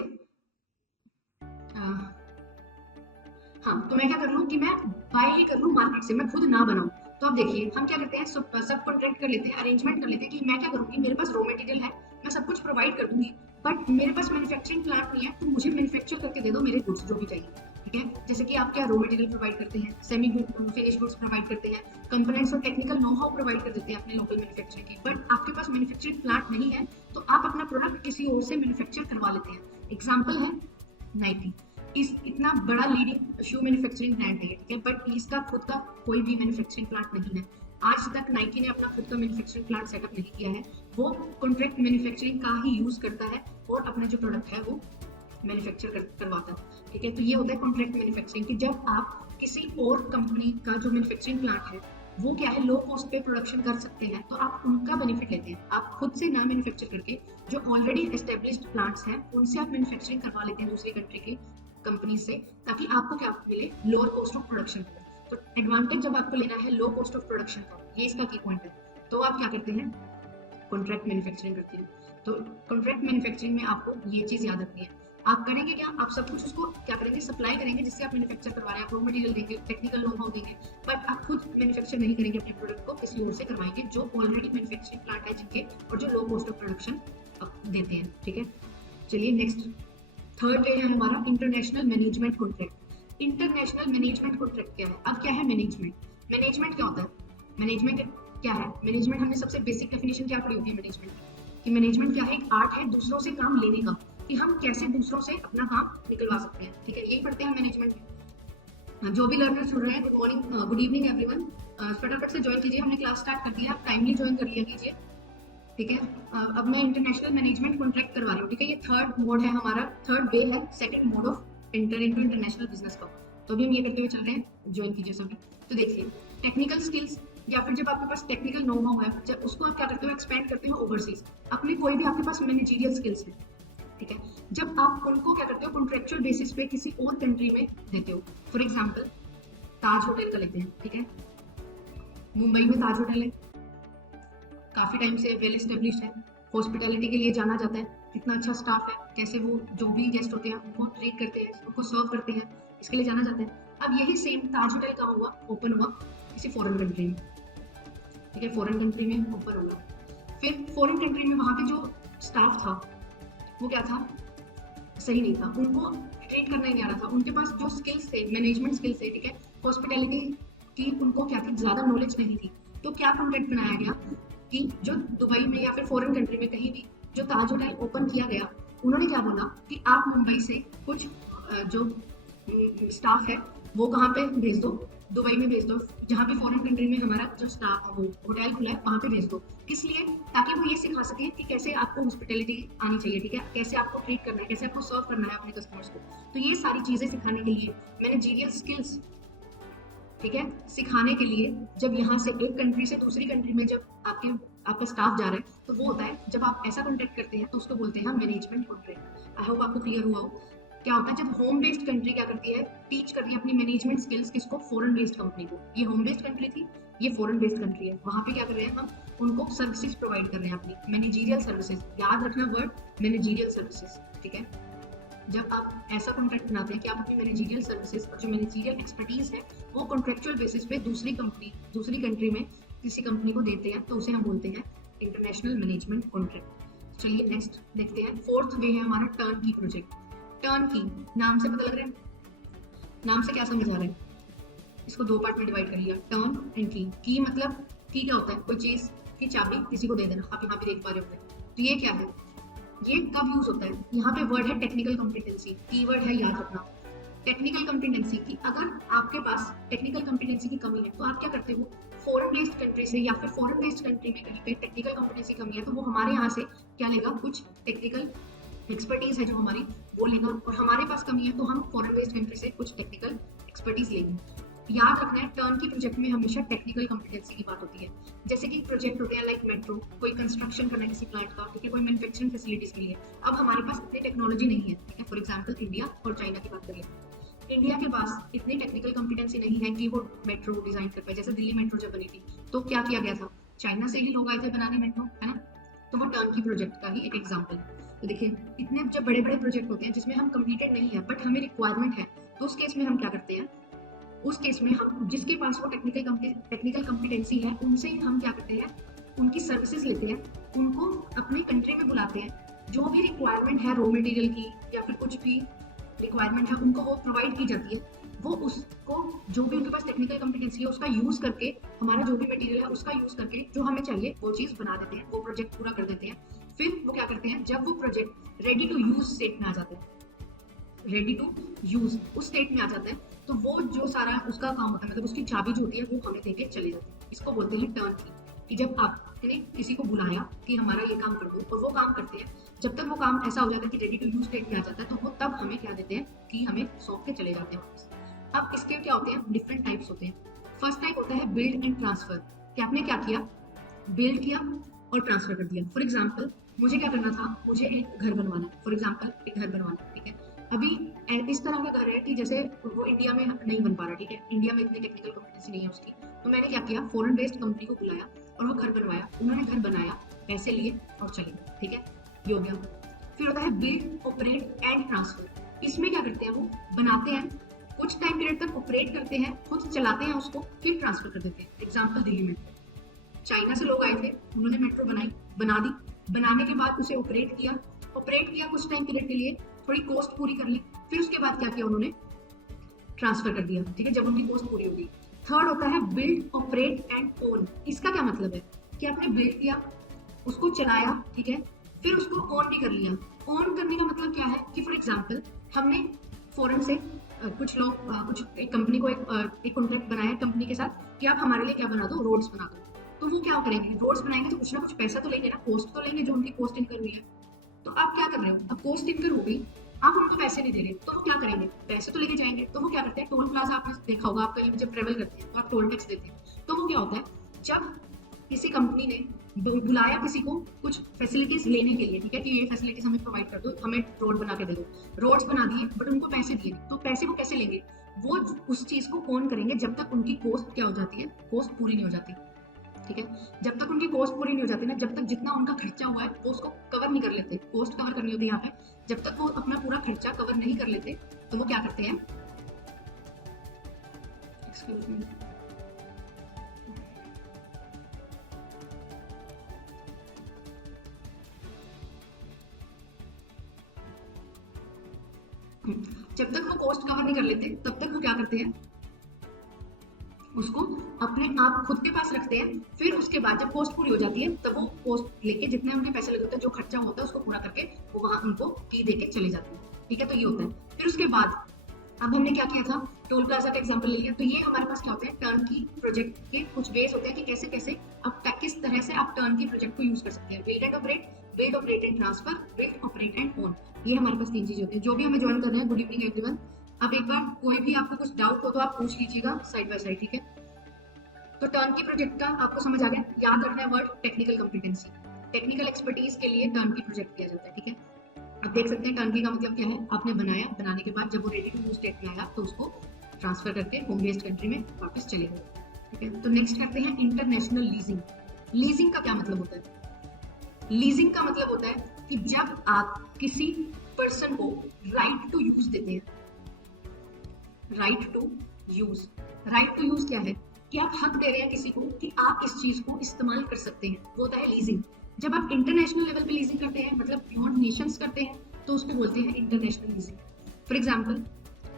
हाँ, तो मैं क्या कर लूँ कि मैं बाय ही कर लूँ मार्केट से, मैं खुद ना बनाऊँ। तो अब देखिए हम क्या करते हैं, सब कॉन्ट्रैक्ट कर लेते हैं, अरेंजमेंट कर लेते हैं कि मैं क्या करूँगी, मेरे पास रॉ मटेरियल है, मैं सब कुछ प्रोवाइड कर दूंगी, बट मेरे पास मैन्युफैक्चरिंग प्लांट नहीं है, तो मुझे मैन्युफैक्चर करके दे दो मेरे गुड्स जो भी चाहिए, ठीक है। जैसे कि आप क्या रॉ मटेरियल प्रोवाइड करते हैं, सेमी फिनिश गुड्स प्रोवाइड करते हैं, कंपोनेंट्स और टेक्निकल नो हाउ प्रोवाइड कर देते हैं अपने लोकल मैन्युफैक्चरिंग की, बट आपके पास मैन्युफैक्चरिंग प्लांट नहीं है, तो आप अपना प्रोडक्ट किसी और से मैन्युफैक्चर करवा लेते हैं। एग्जाम्पल है नाइकी, इस इतना बड़ा लीडिंग शू मैन्युफैक्चरिंग ब्रांड है, ठीक है, बट इसका खुद का कोई भी मैन्युफैक्चरिंग प्लांट नहीं है। आज तक नाइकी ने अपना खुद का मैन्युफैक्चरिंग प्लांट सेटअप नहीं किया है, वो कॉन्ट्रैक्ट मैन्युफैक्चरिंग का ही यूज करता है और अपना जो प्रोडक्ट है वो मैन्युफैक्चर करवाता है, ठीक है। तो ये होता है कॉन्ट्रैक्ट मैन्युफैक्चरिंग कि जब आप किसी और कंपनी का जो मैन्युफैक्चरिंग प्लांट है वो क्या है, लो कॉस्ट पे प्रोडक्शन कर सकते हैं, तो आप उनका बेनिफिट लेते हैं। आप खुद से ना मैन्युफैक्चर करके जो ऑलरेडी एस्टेब्लिश्ड प्लांट्स हैं उनसे आप मैन्युफैक्चरिंग करवा लेते हैं दूसरी कंट्री की कंपनी से, ताकि आपको क्या मिले, लोअर कॉस्ट ऑफ प्रोडक्शन। तो एडवांटेज जब आपको लेना है लो कॉस्ट ऑफ प्रोडक्शन का, ये इसका की पॉइंट है, तो आप क्या करते हैं, कॉन्ट्रैक्ट मैन्युफैक्चरिंग करते हैं। तो कॉन्ट्रैक्ट मैन्युफैक्चरिंग में आपको ये चीज याद रखनी है, आप करेंगे क्या, आप सब कुछ उसको क्या करेंगे, सप्लाई करेंगे जिससे आप मैन्युफैक्चर करवा रहे हैं, आप रॉ मटेरियल देंगे, टेक्निकल नो हाउ देंगे, बट आप खुद मैन्युफैक्चर नहीं करेंगे अपने प्रोडक्ट को, किसी और से करवाएंगे जो ऑलरेडी मैन्युफैक्चरिंग प्लांट है जिनके, और जो लो कॉस्ट ऑफ प्रोडक्शन देते हैं, ठीक है। चलिए नेक्स्ट थर्ड वे है हमारा international management contract. International management contract क्या है, अब क्या है मैनेजमेंट, मैनेजमेंट क्या होता है, मैनेजमेंट क्या है, मैनेजमेंट हमने सबसे बेसिक डेफिनेशन क्या पढ़ी होगी मैनेजमेंट की, मैनेजमेंट क्या है, एक आर्ट है दूसरों से काम लेने का, कि हम कैसे दूसरों से अपना काम निकलवा सकते हैं, ठीक है, यही पढ़ते हैं मैनेजमेंट में। जो भी लर्नर्स सुन रहे हैं, good morning, good evening everyone, फटाफट से ज्वाइन कीजिए, हमने क्लास स्टार्ट कर दिया, आप टाइमली ज्वाइन कर लिया कीजिए, ठीक है। अब मैं इंटरनेशनल मैनेजमेट कॉन्ट्रैक्ट करवा रही हूँ, ठीक है, ये थर्ड मोड है हमारा, थर्ड वे है, second mode of enter into international business का। तो अभी हम ये करते हुए चल रहे हैं, ज्वाइन कीजिए सभी। तो देखिए टेक्निकल स्किल्स, या फिर जब आपके पास टेक्निकल नो हाउ है, जब उसको आप क्या करते हो, एक्सपेंड करते हो ओवरसीज, अपने कोई भी आपके पास मैनेजरियल स्किल्स है, ठीक है, जब आप उनको क्या करते हो, कॉन्ट्रेक्चुअल बेसिस पे किसी और कंट्री में देते हो। फॉर एग्जाम्पल ताज होटल का लेते हैं, ठीक है, मुंबई में ताज होटल है, काफी टाइम से वेल एस्टेब्लिश्ड है, हॉस्पिटैलिटी के लिए जाना जाता है, कितना अच्छा स्टाफ है, कैसे वो जो भी गेस्ट होते हैं उनको ट्रीट करते हैं, उनको सर्व करते हैं, इसके लिए जाना जाता है। अब यही सेम ताज होटल कहाँ हुआ, ओपन हुआ किसी फॉरेन कंट्री में, ठीक है, फॉरेन कंट्री में ओपन हुआ। फिर फॉरेन कंट्री में वहाँ पे जो स्टाफ था वो क्या था, सही नहीं था, उनको ट्रेन करना ही नहीं आ रहा था, उनके पास जो स्किल्स थे, मैनेजमेंट स्किल्स थे, ठीक है, हॉस्पिटैलिटी की उनको क्या थी, ज़्यादा नॉलेज नहीं थी। तो क्या कॉन्ट्रैक्ट बनाया गया कि जो दुबई में या फिर फॉरेन कंट्री में कहीं भी जो ताज होटल ओपन किया गया, उन्होंने क्या बोला कि आप मुंबई से कुछ जो स्टाफ है वो कहाँ पे भेज दो, दुबई में भेज दो, जहाँ भी फॉरेन कंट्री में हमारा जो स्टाफ वो होटल खुला है वहाँ पे भेज दो। किस लिए, ताकि वो ये सिखा सके कि कैसे आपको हॉस्पिटैलिटी आनी चाहिए, ठीक है, कैसे आपको ट्रीट करना है, कैसे आपको सर्व करना है अपने कस्टमर्स को। तो ये सारी चीज़ें सिखाने के लिए मैनेजरियल स्किल्स, ठीक है, सिखाने के लिए जब यहाँ से एक कंट्री से दूसरी कंट्री में जब आपका स्टाफ जा रहा है तो वो होता है, जब आप ऐसा कॉन्ट्रैक्ट करते हैं तो उसको बोलते हैं मैनेजमेंट कॉन्ट्रैक्ट। आई होप आपको क्लियर हुआ हो। क्या होता है, जब होम बेस्ड कंट्री क्या करती है, टीच करती है अपनी मैनेजमेंट स्किल्स किसको, फॉरेन बेस्ड कंपनी को। ये होम बेस्ड कंट्री थी, ये फॉरेन बेस्ड कंट्री है, वहाँ पे क्या कर रहे हैं, हम उनको सर्विसेज प्रोवाइड कर रहे हैं, अपनी मैनेजरियल सर्विसेज, याद रखना वर्ड मैनेजरियल सर्विसेज, ठीक है। जब आप ऐसा कॉन्ट्रैक्ट बनाते हैं कि आप अपनी मैनेजरियल सर्विसेज और जो मैनेजरियल एक्सपर्टीज है वो कॉन्ट्रेक्चुअल बेसिस पे दूसरी कंट्री में किसी कंपनी को देते हैं, तो उसे हम बोलते हैं इंटरनेशनल मैनेजमेंट कॉन्ट्रैक्ट। चलिए नेक्स्ट देखते हैं, फोर्थ वे है हमारा टर्न की प्रोजेक्ट। टर्न की, नाम से पता लग रहा है, नाम से क्या समझ आ रहा है, इसको दो पार्ट में डिवाइड कर लिया, टर्न एंड की। की मतलब, की क्या होता है, कोई चीज की चाबी किसी को दे देना, आप यहाँ पे देख पा रहे होंगे। तो ये क्या है, ये कब यूज होता है, यहाँ पे वर्ड है टेक्निकल कॉम्पिटेंसी, कीवर्ड है याद रखना, टेक्निकल कॉम्पिटेंसी की। अगर आपके पास टेक्निकल कॉम्पिटेंसी की कमी है तो आप क्या करते हो, फॉरेन बेस्ड कंट्री से या फिर फॉरेन बेस्ड कंट्री में कहीं पे टेक्निकल कॉम्पिटेंसी कमी है तो वो हमारे यहाँ से क्या लेगा, कुछ टेक्निकल एक्सपर्टीज है जो हमारी वो लेगा, और हमारे पास कमी है तो हम फॉरेन बेस्ड कंट्री से कुछ टेक्निकल एक्सपर्टीज लेंगे। याद रखना है, टर्न की प्रोजेक्ट में हमेशा टेक्निकल कॉम्पिटेंसी की बात होती है। जैसे कि प्रोजेक्ट होते हैं लाइक मेट्रो, कोई कंस्ट्रक्शन करना है किसी प्लांट का, ठीक है, कोई मैन्युफैक्चरिंग फैसिलिटीज के लिए। अब हमारे पास इतनी टेक्नोलॉजी नहीं है, ठीक है, फॉर एग्जाम्पल इंडिया और चाइना की बात करिए, इंडिया के पास इतनी टेक्निकल कॉम्पिटेंसी नहीं है कि वो मेट्रो डिजाइन कर पाए। जैसे दिल्ली मेट्रो जब बनी थी तो क्या किया गया था, चाइना से ही लोग आए थे बनाने मेट्रो, है ना, तो वो टर्न की प्रोजेक्ट का ही एक एग्जाम्पल। तो देखिए, इतने जब बड़े बड़े प्रोजेक्ट होते हैं जिसमें हम कम्प्लीटेड नहीं है बट हमें रिक्वायरमेंट है, तो उस केस में हम क्या करते हैं, उस केस में हम जिसके पास वो टेक्निकल कॉम्पिटेंसी है उनसे हम क्या करते हैं, उनकी सर्विसेज लेते हैं, उनको अपने कंट्री में बुलाते हैं, जो भी रिक्वायरमेंट है रॉ मटेरियल की या फिर कुछ भी रिक्वायरमेंट है उनको वो प्रोवाइड की जाती है। वो उसको जो भी उनके पास टेक्निकल कॉम्पिटेंसी है उसका यूज करके, हमारा जो भी मटेरियल है उसका यूज करके जो हमें चाहिए वो चीज बना देते हैं, वो प्रोजेक्ट पूरा कर देते हैं। फिर वो क्या करते हैं, जब वो project ready to use state में आ जाता है, रेडी टू यूज उस स्टेट में आ जाता है, तो वो जो सारा उसका काम होता है, मतलब उसकी चाबी जो होती है वो हमें देके चले जाते हैं। इसको बोलते हैं टर्न की। कि जब आपने किसी को बुलाया कि हमारा ये काम कर दो और वो काम करते हैं, जब तक वो काम ऐसा हो जाता है कि रेडी टू यूज स्टेट में आ जाता है तो वो तब हमें क्या देते हैं कि हमें सौंप के चले जाते हैं वापस। अब इसके क्या होते हैं, डिफरेंट टाइप्स होते हैं। फर्स्ट टाइप होता है बिल्ड एंड ट्रांसफर, कि आपने क्या किया, बिल्ड किया और ट्रांसफर कर दिया। फॉर एग्जाम्पल मुझे क्या करना था, मुझे एक घर बनवाना है, फॉर एग्जाम्पल एक घर बनवाना, ठीक है। अभी इस तरह का घर है कि जैसे वो इंडिया में नहीं बन पा रहा, ठीक है, इंडिया में इतनी टेक्निकल कॉम्पिटेंसी नहीं है उसकी, तो मैंने क्या किया, फॉरेन बेस्ड कंपनी को बुलाया और वो घर बनवाया, उन्होंने घर बनाया, पैसे लिए और चले गए, ठीक है, ये हो गया। फिर होता है बिल्ड, ऑपरेट एंड ट्रांसफर। इसमें क्या करते हैं, वो बनाते हैं, कुछ टाइम पीरियड तक ऑपरेट करते हैं, खुद चलाते हैं उसको, फिर ट्रांसफर कर देते हैं। एग्जाम्पल दिल्ली मेट्रो, चाइना से लोग आए थे, उन्होंने मेट्रो बना दी, बनाने के बाद उसे ऑपरेट किया कुछ टाइम पीरियड के लिए, थोड़ी कॉस्ट पूरी कर ली, फिर उसके बाद क्या किया, उन्होंने ट्रांसफर कर दिया, ठीक है, जब उनकी कॉस्ट पूरी होगी। थर्ड होता है बिल्ड, ऑपरेट एंड ओन। इसका क्या मतलब है कि आपने बिल्ड किया, उसको चलाया, ठीक है, फिर उसको ऑन भी कर लिया। ऑन करने का मतलब क्या है कि फॉर एग्जाम्पल हमने फॉरेन से कुछ लोग एक कंपनी को एक कॉन्ट्रैक्ट बनाया कंपनी के साथ कि आप हमारे लिए क्या बना दो, रोड्स बना दो। तो वो क्या करेंगे, रोड्स बनाएंगे तो कुछ ना कुछ पैसा तो लेंगे ना, कॉस्ट तो लेंगे, जो उनकी कॉस्ट इनकर हुई है। तो आप क्या कर रहे हो, अब कॉस्ट इनकर हो गई, आप उनको पैसे नहीं दे रहे, तो वो क्या करेंगे, पैसे तो लेके जाएंगे। तो वो क्या करते हैं, टोल प्लाजा आपने देखा होगा, आप कहीं जब ट्रेवल करते हैं तो आप टोल टैक्स देते हैं। तो वो क्या होता है, जब किसी कंपनी ने बुलाया किसी को कुछ फैसिलिटीज लेने के लिए, ठीक है, कि ये फैसिलिटीज हमें प्रोवाइड कर दो, हमें रोड बना के दे दो, रोड्स बना दिए बट उनको पैसे दिए नहीं, तो पैसे वो कैसे लेंगे, वो उस चीज को ऑन करेंगे जब तक उनकी कॉस्ट क्या हो जाती है, कॉस्ट पूरी नहीं हो जाती, ठीक है। जब तक उनकी कॉस्ट पूरी नहीं हो जाती ना, जब तक जितना उनका खर्चा हुआ है वो उसको कवर नहीं कर लेते, कॉस्ट कवर करनी होती है यहाँ पे, जब तक वो अपना पूरा खर्चा कवर नहीं कर लेते तो वो क्या करते हैं, एक्सक्यूज मी, जब तक वो कॉस्ट कवर नहीं कर लेते तब तक वो क्या करते हैं, उसको अपने आप खुद के पास रखते हैं। फिर उसके बाद जब कॉस्ट पूरी हो जाती है तब वो कॉस्ट लेके जितने उनके पैसे लगे होते हैं, जो खर्चा होता है उसको पूरा करके वो वहां उनको फी दे के चले जाते हैं। ठीक है, तो ये होता है। फिर उसके बाद अब हमने क्या किया था, टोल प्लाजा का एग्जांपल ले लिया। तो ये हमारे पास क्या होता है, टर्न की प्रोजेक्ट के कुछ बेस होते हैं कि कैसे कैसे आप किस तरह से आप टर्न की प्रोजेक्ट को यूज कर सकते हैं। Wait and operate, wait operate and transfer, wait operate and own, ये हमारे पास 3 चीजें होती है। जो भी हमें ज्वाइन कर रहे हैं, गुड इवनिंग एवरीवन। अब एक बार कोई भी आपको कुछ डाउट हो तो आप पूछ लीजिएगा साइड बाय साइड, ठीक है। तो टर्न की प्रोजेक्ट का आपको समझ आ गया। याद रखना है word technical competency, technical expertise के लिए टर्न की प्रोजेक्ट किया जाता है, ठीक है। अब देख सकते हैं टर्नकी का मतलब क्या है, आपने बनाया, बनाने के बाद जब वो रेडी टू यूज स्टेट में आया तो उसको ट्रांसफर करके होम बेस्ड कंट्री में वापस चले गए, ठीक है। तो नेक्स्ट करते हैं इंटरनेशनल लीजिंग। लीजिंग का क्या मतलब होता है? लीजिंग का मतलब होता है कि जब आप किसी पर्सन को राइट टू यूज देते हैं। Right to use, right to use क्या है कि आप हक दे रहे हैं किसी को कि आप इस चीज को इस्तेमाल कर सकते हैं, वो होता है लीजिंग। जब आप इंटरनेशनल लेवल पे लीजिंग करते हैं, मतलब बियॉन्ड नेशंस करते हैं, तो उसको बोलते हैं इंटरनेशनल लीजिंग। फॉर एग्जांपल,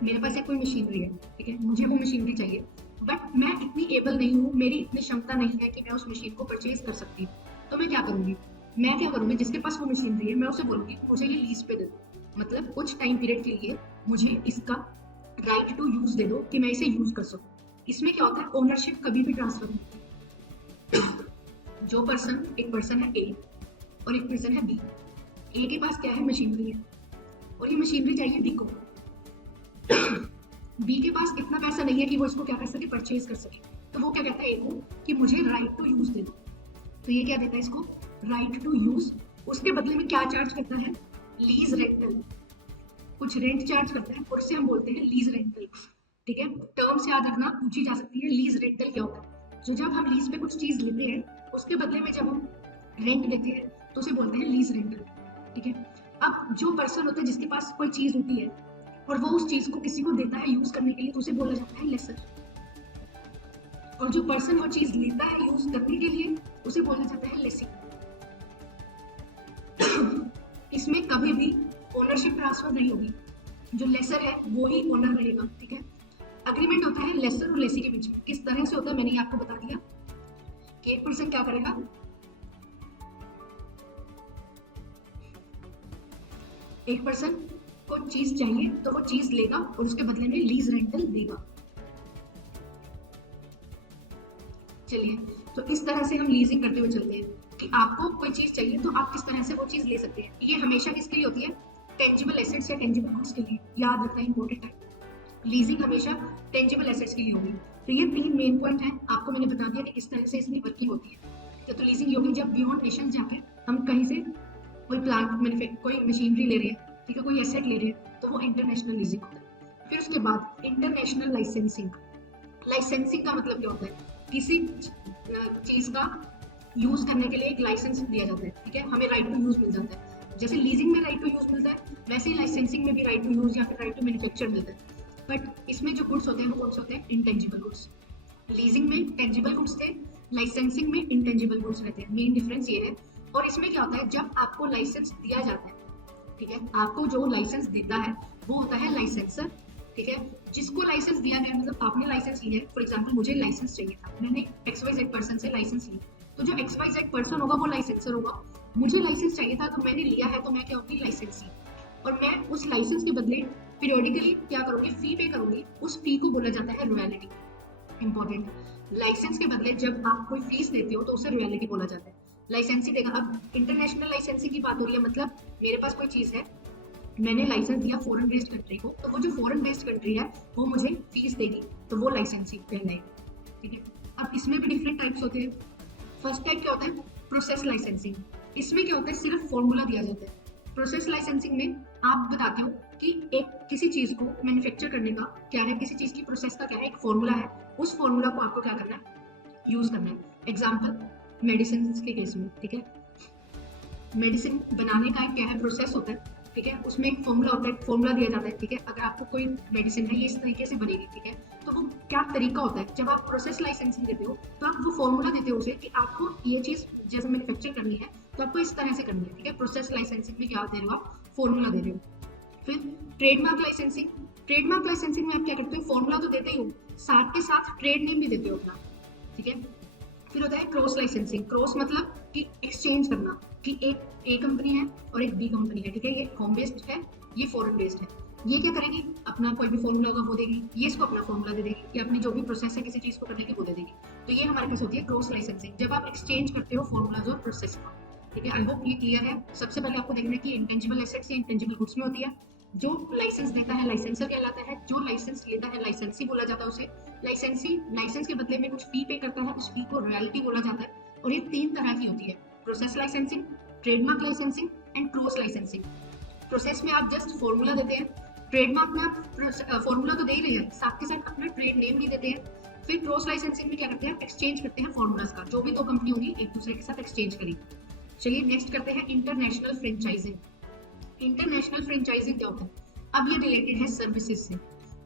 मेरे पास एक कोई मशीनरी है, ठीक है, मुझे वो मशीनरी चाहिए, बट मैं इतनी एबल नहीं हूँ, मेरी इतनी क्षमता नहीं है कि मैं उस मशीन को परचेज कर सकती हूँ। तो मैं क्या करूंगी, जिसके पास वो मशीनरी है, मैं उसे बोलूंगी मुझे ये लीज पे दे दो, मतलब कुछ टाइम पीरियड के लिए मुझे इसका राइट टू यूज दे दो कि मैं इसे यूज कर सकूं। इसमें क्या होता है, ओनरशिप कभी भी ट्रांसफर नहीं होती। जो पर्सन, एक पर्सन है ए और एक पर्सन है बी। ए के पास क्या है, मशीनरी है, और ये मशीनरी चाहिए बी को। बी के पास इतना पैसा नहीं है कि वो इसको क्या कर सके, परचेज कर सके। तो वो क्या कहता है ए को कि मुझे राइट टू यूज दे दो। तो ये क्या देता है इसको, राइट टू यूज। उसके बदले में क्या चार्ज करता है, लीज रेंटल, कुछ रेंट चार्ज करता है, और उसे हम बोलते हैं लीज रेंटल, ठीक है। टर्म से याद रखना, पूछी जा सकती है लीज रेंटल क्या होता है। जो जब हम लीज पे कुछ चीज लेते हैं, उसके बदले में जब हम रेंट देते हैं तो उसे बोलते हैं लीज रेंटल, ठीक है। अब जो पर्सन होता है जिसके पास कोई चीज होती है और वो उस चीज को किसी को देता है यूज करने के लिए, तो उसे बोला जाता है लेसर। और जो पर्सन वो चीज लेता है यूज करने के लिए, उसे बोला जाता है लेसी। इसमें कभी भी ओनरशिप ट्रांसफर नहीं होगी, जो लेसर है वो ही ओनर रहेगा, ठीक है। अग्रीमेंट होता है लेसर और लेसी के बीच में। किस तरह से होता है मैंने आपको बता दिया कि एक पर्सन क्या करेगा, एक पर्सन को चीज चाहिए तो वो चीज लेगा और उसके बदले में लीज रेंटल देगा। चलिए, तो इस तरह से हम लीजिंग करते हुए चलते हैं कि आपको कोई चीज चाहिए तो आप किस तरह से वो चीज ले सकते हैं। ये हमेशा किसके लिए होती है, टेंजिबल एसेट्स या टेंजिबल गुड्स के लिए। याद रखना इंपॉर्टेंट है, लीजिंग हमेशा टेंजिबल एसेट्स के लिए होगी। तो ये 3 मेन पॉइंट है, आपको मैंने बता दिया कि किस तरह से इसकी वर्किंग होती है। तो लीजिंग होगी जब बियॉन्ड नेशन जाके हम कहीं से कोई प्लांट मैन्युफैक्चर, कोई मशीनरी ले रहे हैं, ठीक है, कोई एसेट ले रहे हैं, तो वो इंटरनेशनल लीजिंग होता है। फिर उसके बाद इंटरनेशनल लाइसेंसिंग। लाइसेंसिंग का मतलब क्या होता है, किसी चीज का यूज करने के लिए एक लाइसेंस दिया जाता है, ठीक है, हमें राइट टू यूज मिल जाता है। जैसे लीजिंग में राइट टू यूज मिलता है, वैसे ही लाइसेंसिंग में भी राइट टू यूज या फिर राइट टू मैन्युफैक्चर मिलता है। बट इसमें जो गुड्स होते हैं वो कौन से होते हैं, इंटेंजिबल गुड्स। लीजिंग में टेंजिबल गुड्स थे, लाइसेंसिंग में इंटेंजिबल गुड्स रहते हैं। मेन डिफरेंस ये है। और इसमें क्या होता है, जब आपको लाइसेंस दिया जाता है, ठीक है, आपको जो लाइसेंस देता है वो होता है लाइसेंसर, ठीक है। जिसको लाइसेंस दिया गया, मतलब आपने लाइसेंस लिया है, फॉर एग्जांपल मुझे लाइसेंस चाहिए था, मैंने XYZ पर्सन से लाइसेंस लिया, तो जो XYZ पर्सन होगा वो लाइसेंसर होगा। मुझे लाइसेंस चाहिए था तो मैंने लिया है, तो मैं क्या होगी, लाइसेंसी। और मैं उस लाइसेंस के बदले पीरियोडिकली क्या करूंगी, फी पे करूंगी। उस फी को बोला जाता है रॉयल्टी। इंपॉर्टेंट, लाइसेंस के बदले जब आप कोई फीस देते हो तो उसे रॉयल्टी बोला जाता है। लाइसेंसी देगा। अब इंटरनेशनल लाइसेंसिंग की बात हो रही है, मतलब मेरे पास कोई चीज है, मैंने लाइसेंस दिया फॉरेन बेस्ड कंट्री को, तो वो जो फॉरेन बेस्ड कंट्री है वो मुझे फीस देगी, तो वो लाइसेंसी कहलाएगी, ठीक है। अब इसमें भी डिफरेंट टाइप्स होते हैं। फर्स्ट टाइप क्या होता है, प्रोसेस लाइसेंसिंग। इसमें क्या होता है, सिर्फ फॉर्मूला दिया जाता है। प्रोसेस लाइसेंसिंग में आप बताते हो कि एक किसी चीज को मैन्युफैक्चर करने का क्या है, किसी चीज की प्रोसेस का क्या है, एक फॉर्मूला है, उस फॉर्मूला को आपको क्या करना है, यूज करना है। एग्जाम्पल मेडिसिन के केस में, ठीक है, मेडिसिन बनाने का एक क्या है, प्रोसेस होता है, ठीक है, उसमें एक फॉर्मूला होता है, फॉर्मूला दिया जाता है, ठीक है, अगर आपको कोई मेडिसिन है ये इस तरीके से बनेगी, ठीक है, तो वो क्या तरीका होता है, जब आप प्रोसेस लाइसेंसिंग देते हो तो आप वो फॉर्मूला देते हो उसे कि आपको ये चीज जैसे मैन्युफैक्चर करनी है तो आपको इस तरह से करनी है, ठीक है, प्रोसेस लाइसेंसिंग में क्या दे रहे हो आप, फॉर्मूला दे रहे हो। फिर ट्रेडमार्क लाइसेंसिंग, ट्रेडमार्क लाइसेंसिंग में आप क्या करते हो, फॉर्मूला तो देते ही हो, साथ के साथ ट्रेड नेम भी देते हो अपना, ठीक है। फिर होता है क्रॉस लाइसेंसिंग, क्रॉस मतलब कि एक्सचेंज करना, कि एक ए कंपनी है और एक बी कंपनी है, ठीक है, ये होम बेस्ड है, ये फॉरेन बेस्ड है, ये क्या करेगी, अपना कोई भी फॉर्मूला होगा वो देगी, ये इसको अपना फॉर्मूला दे देगी, या अपनी जो भी प्रोसेस है किसी चीज को करने की वो दे देगी। तो ये हमारे पास होती है क्रॉस लाइसेंसिंग, जब आप एक्सचेंज करते हो फॉर्मूलाज और प्रोसेस का, ठीक है। आई होप ये क्लियर है। सबसे पहले आपको देखना है कि इंटेंजिबल एसेट्स या इंटेंजिबल गुड्स में होती है, जो लाइसेंस देता है लाइसेंसर कहलाता है, जो लाइसेंस लेता है लाइसेंसी बोला जाता है उसे, लाइसेंसी लाइसेंस के बदले में कुछ फी पे करता है, उस फी को रॉयल्टी बोला जाता है। और ये 3 तरह की होती है, process licensing, trademark licensing and cross licensing. Process में आप जस्ट फॉर्मूला देते हैं, ट्रेडमार्क में आप फॉर्मूला तो दे ही रहे हैं, साथ के साथ अपना ट्रेड नेम भी देते हैं। फिर क्रॉस लाइसेंसिंग में क्या करते हैं, एक्सचेंज करते हैं फॉर्मूलाज का, जो भी 2 कंपनी होंगी एक दूसरे के साथ एक्सचेंज करेंगी। चलिए नेक्स्ट करते हैं इंटरनेशनल फ्रेंचाइजिंग। इंटरनेशनल फ्रेंचाइजिंग क्या होता है, अब ये रिलेटेड है सर्विसेज से,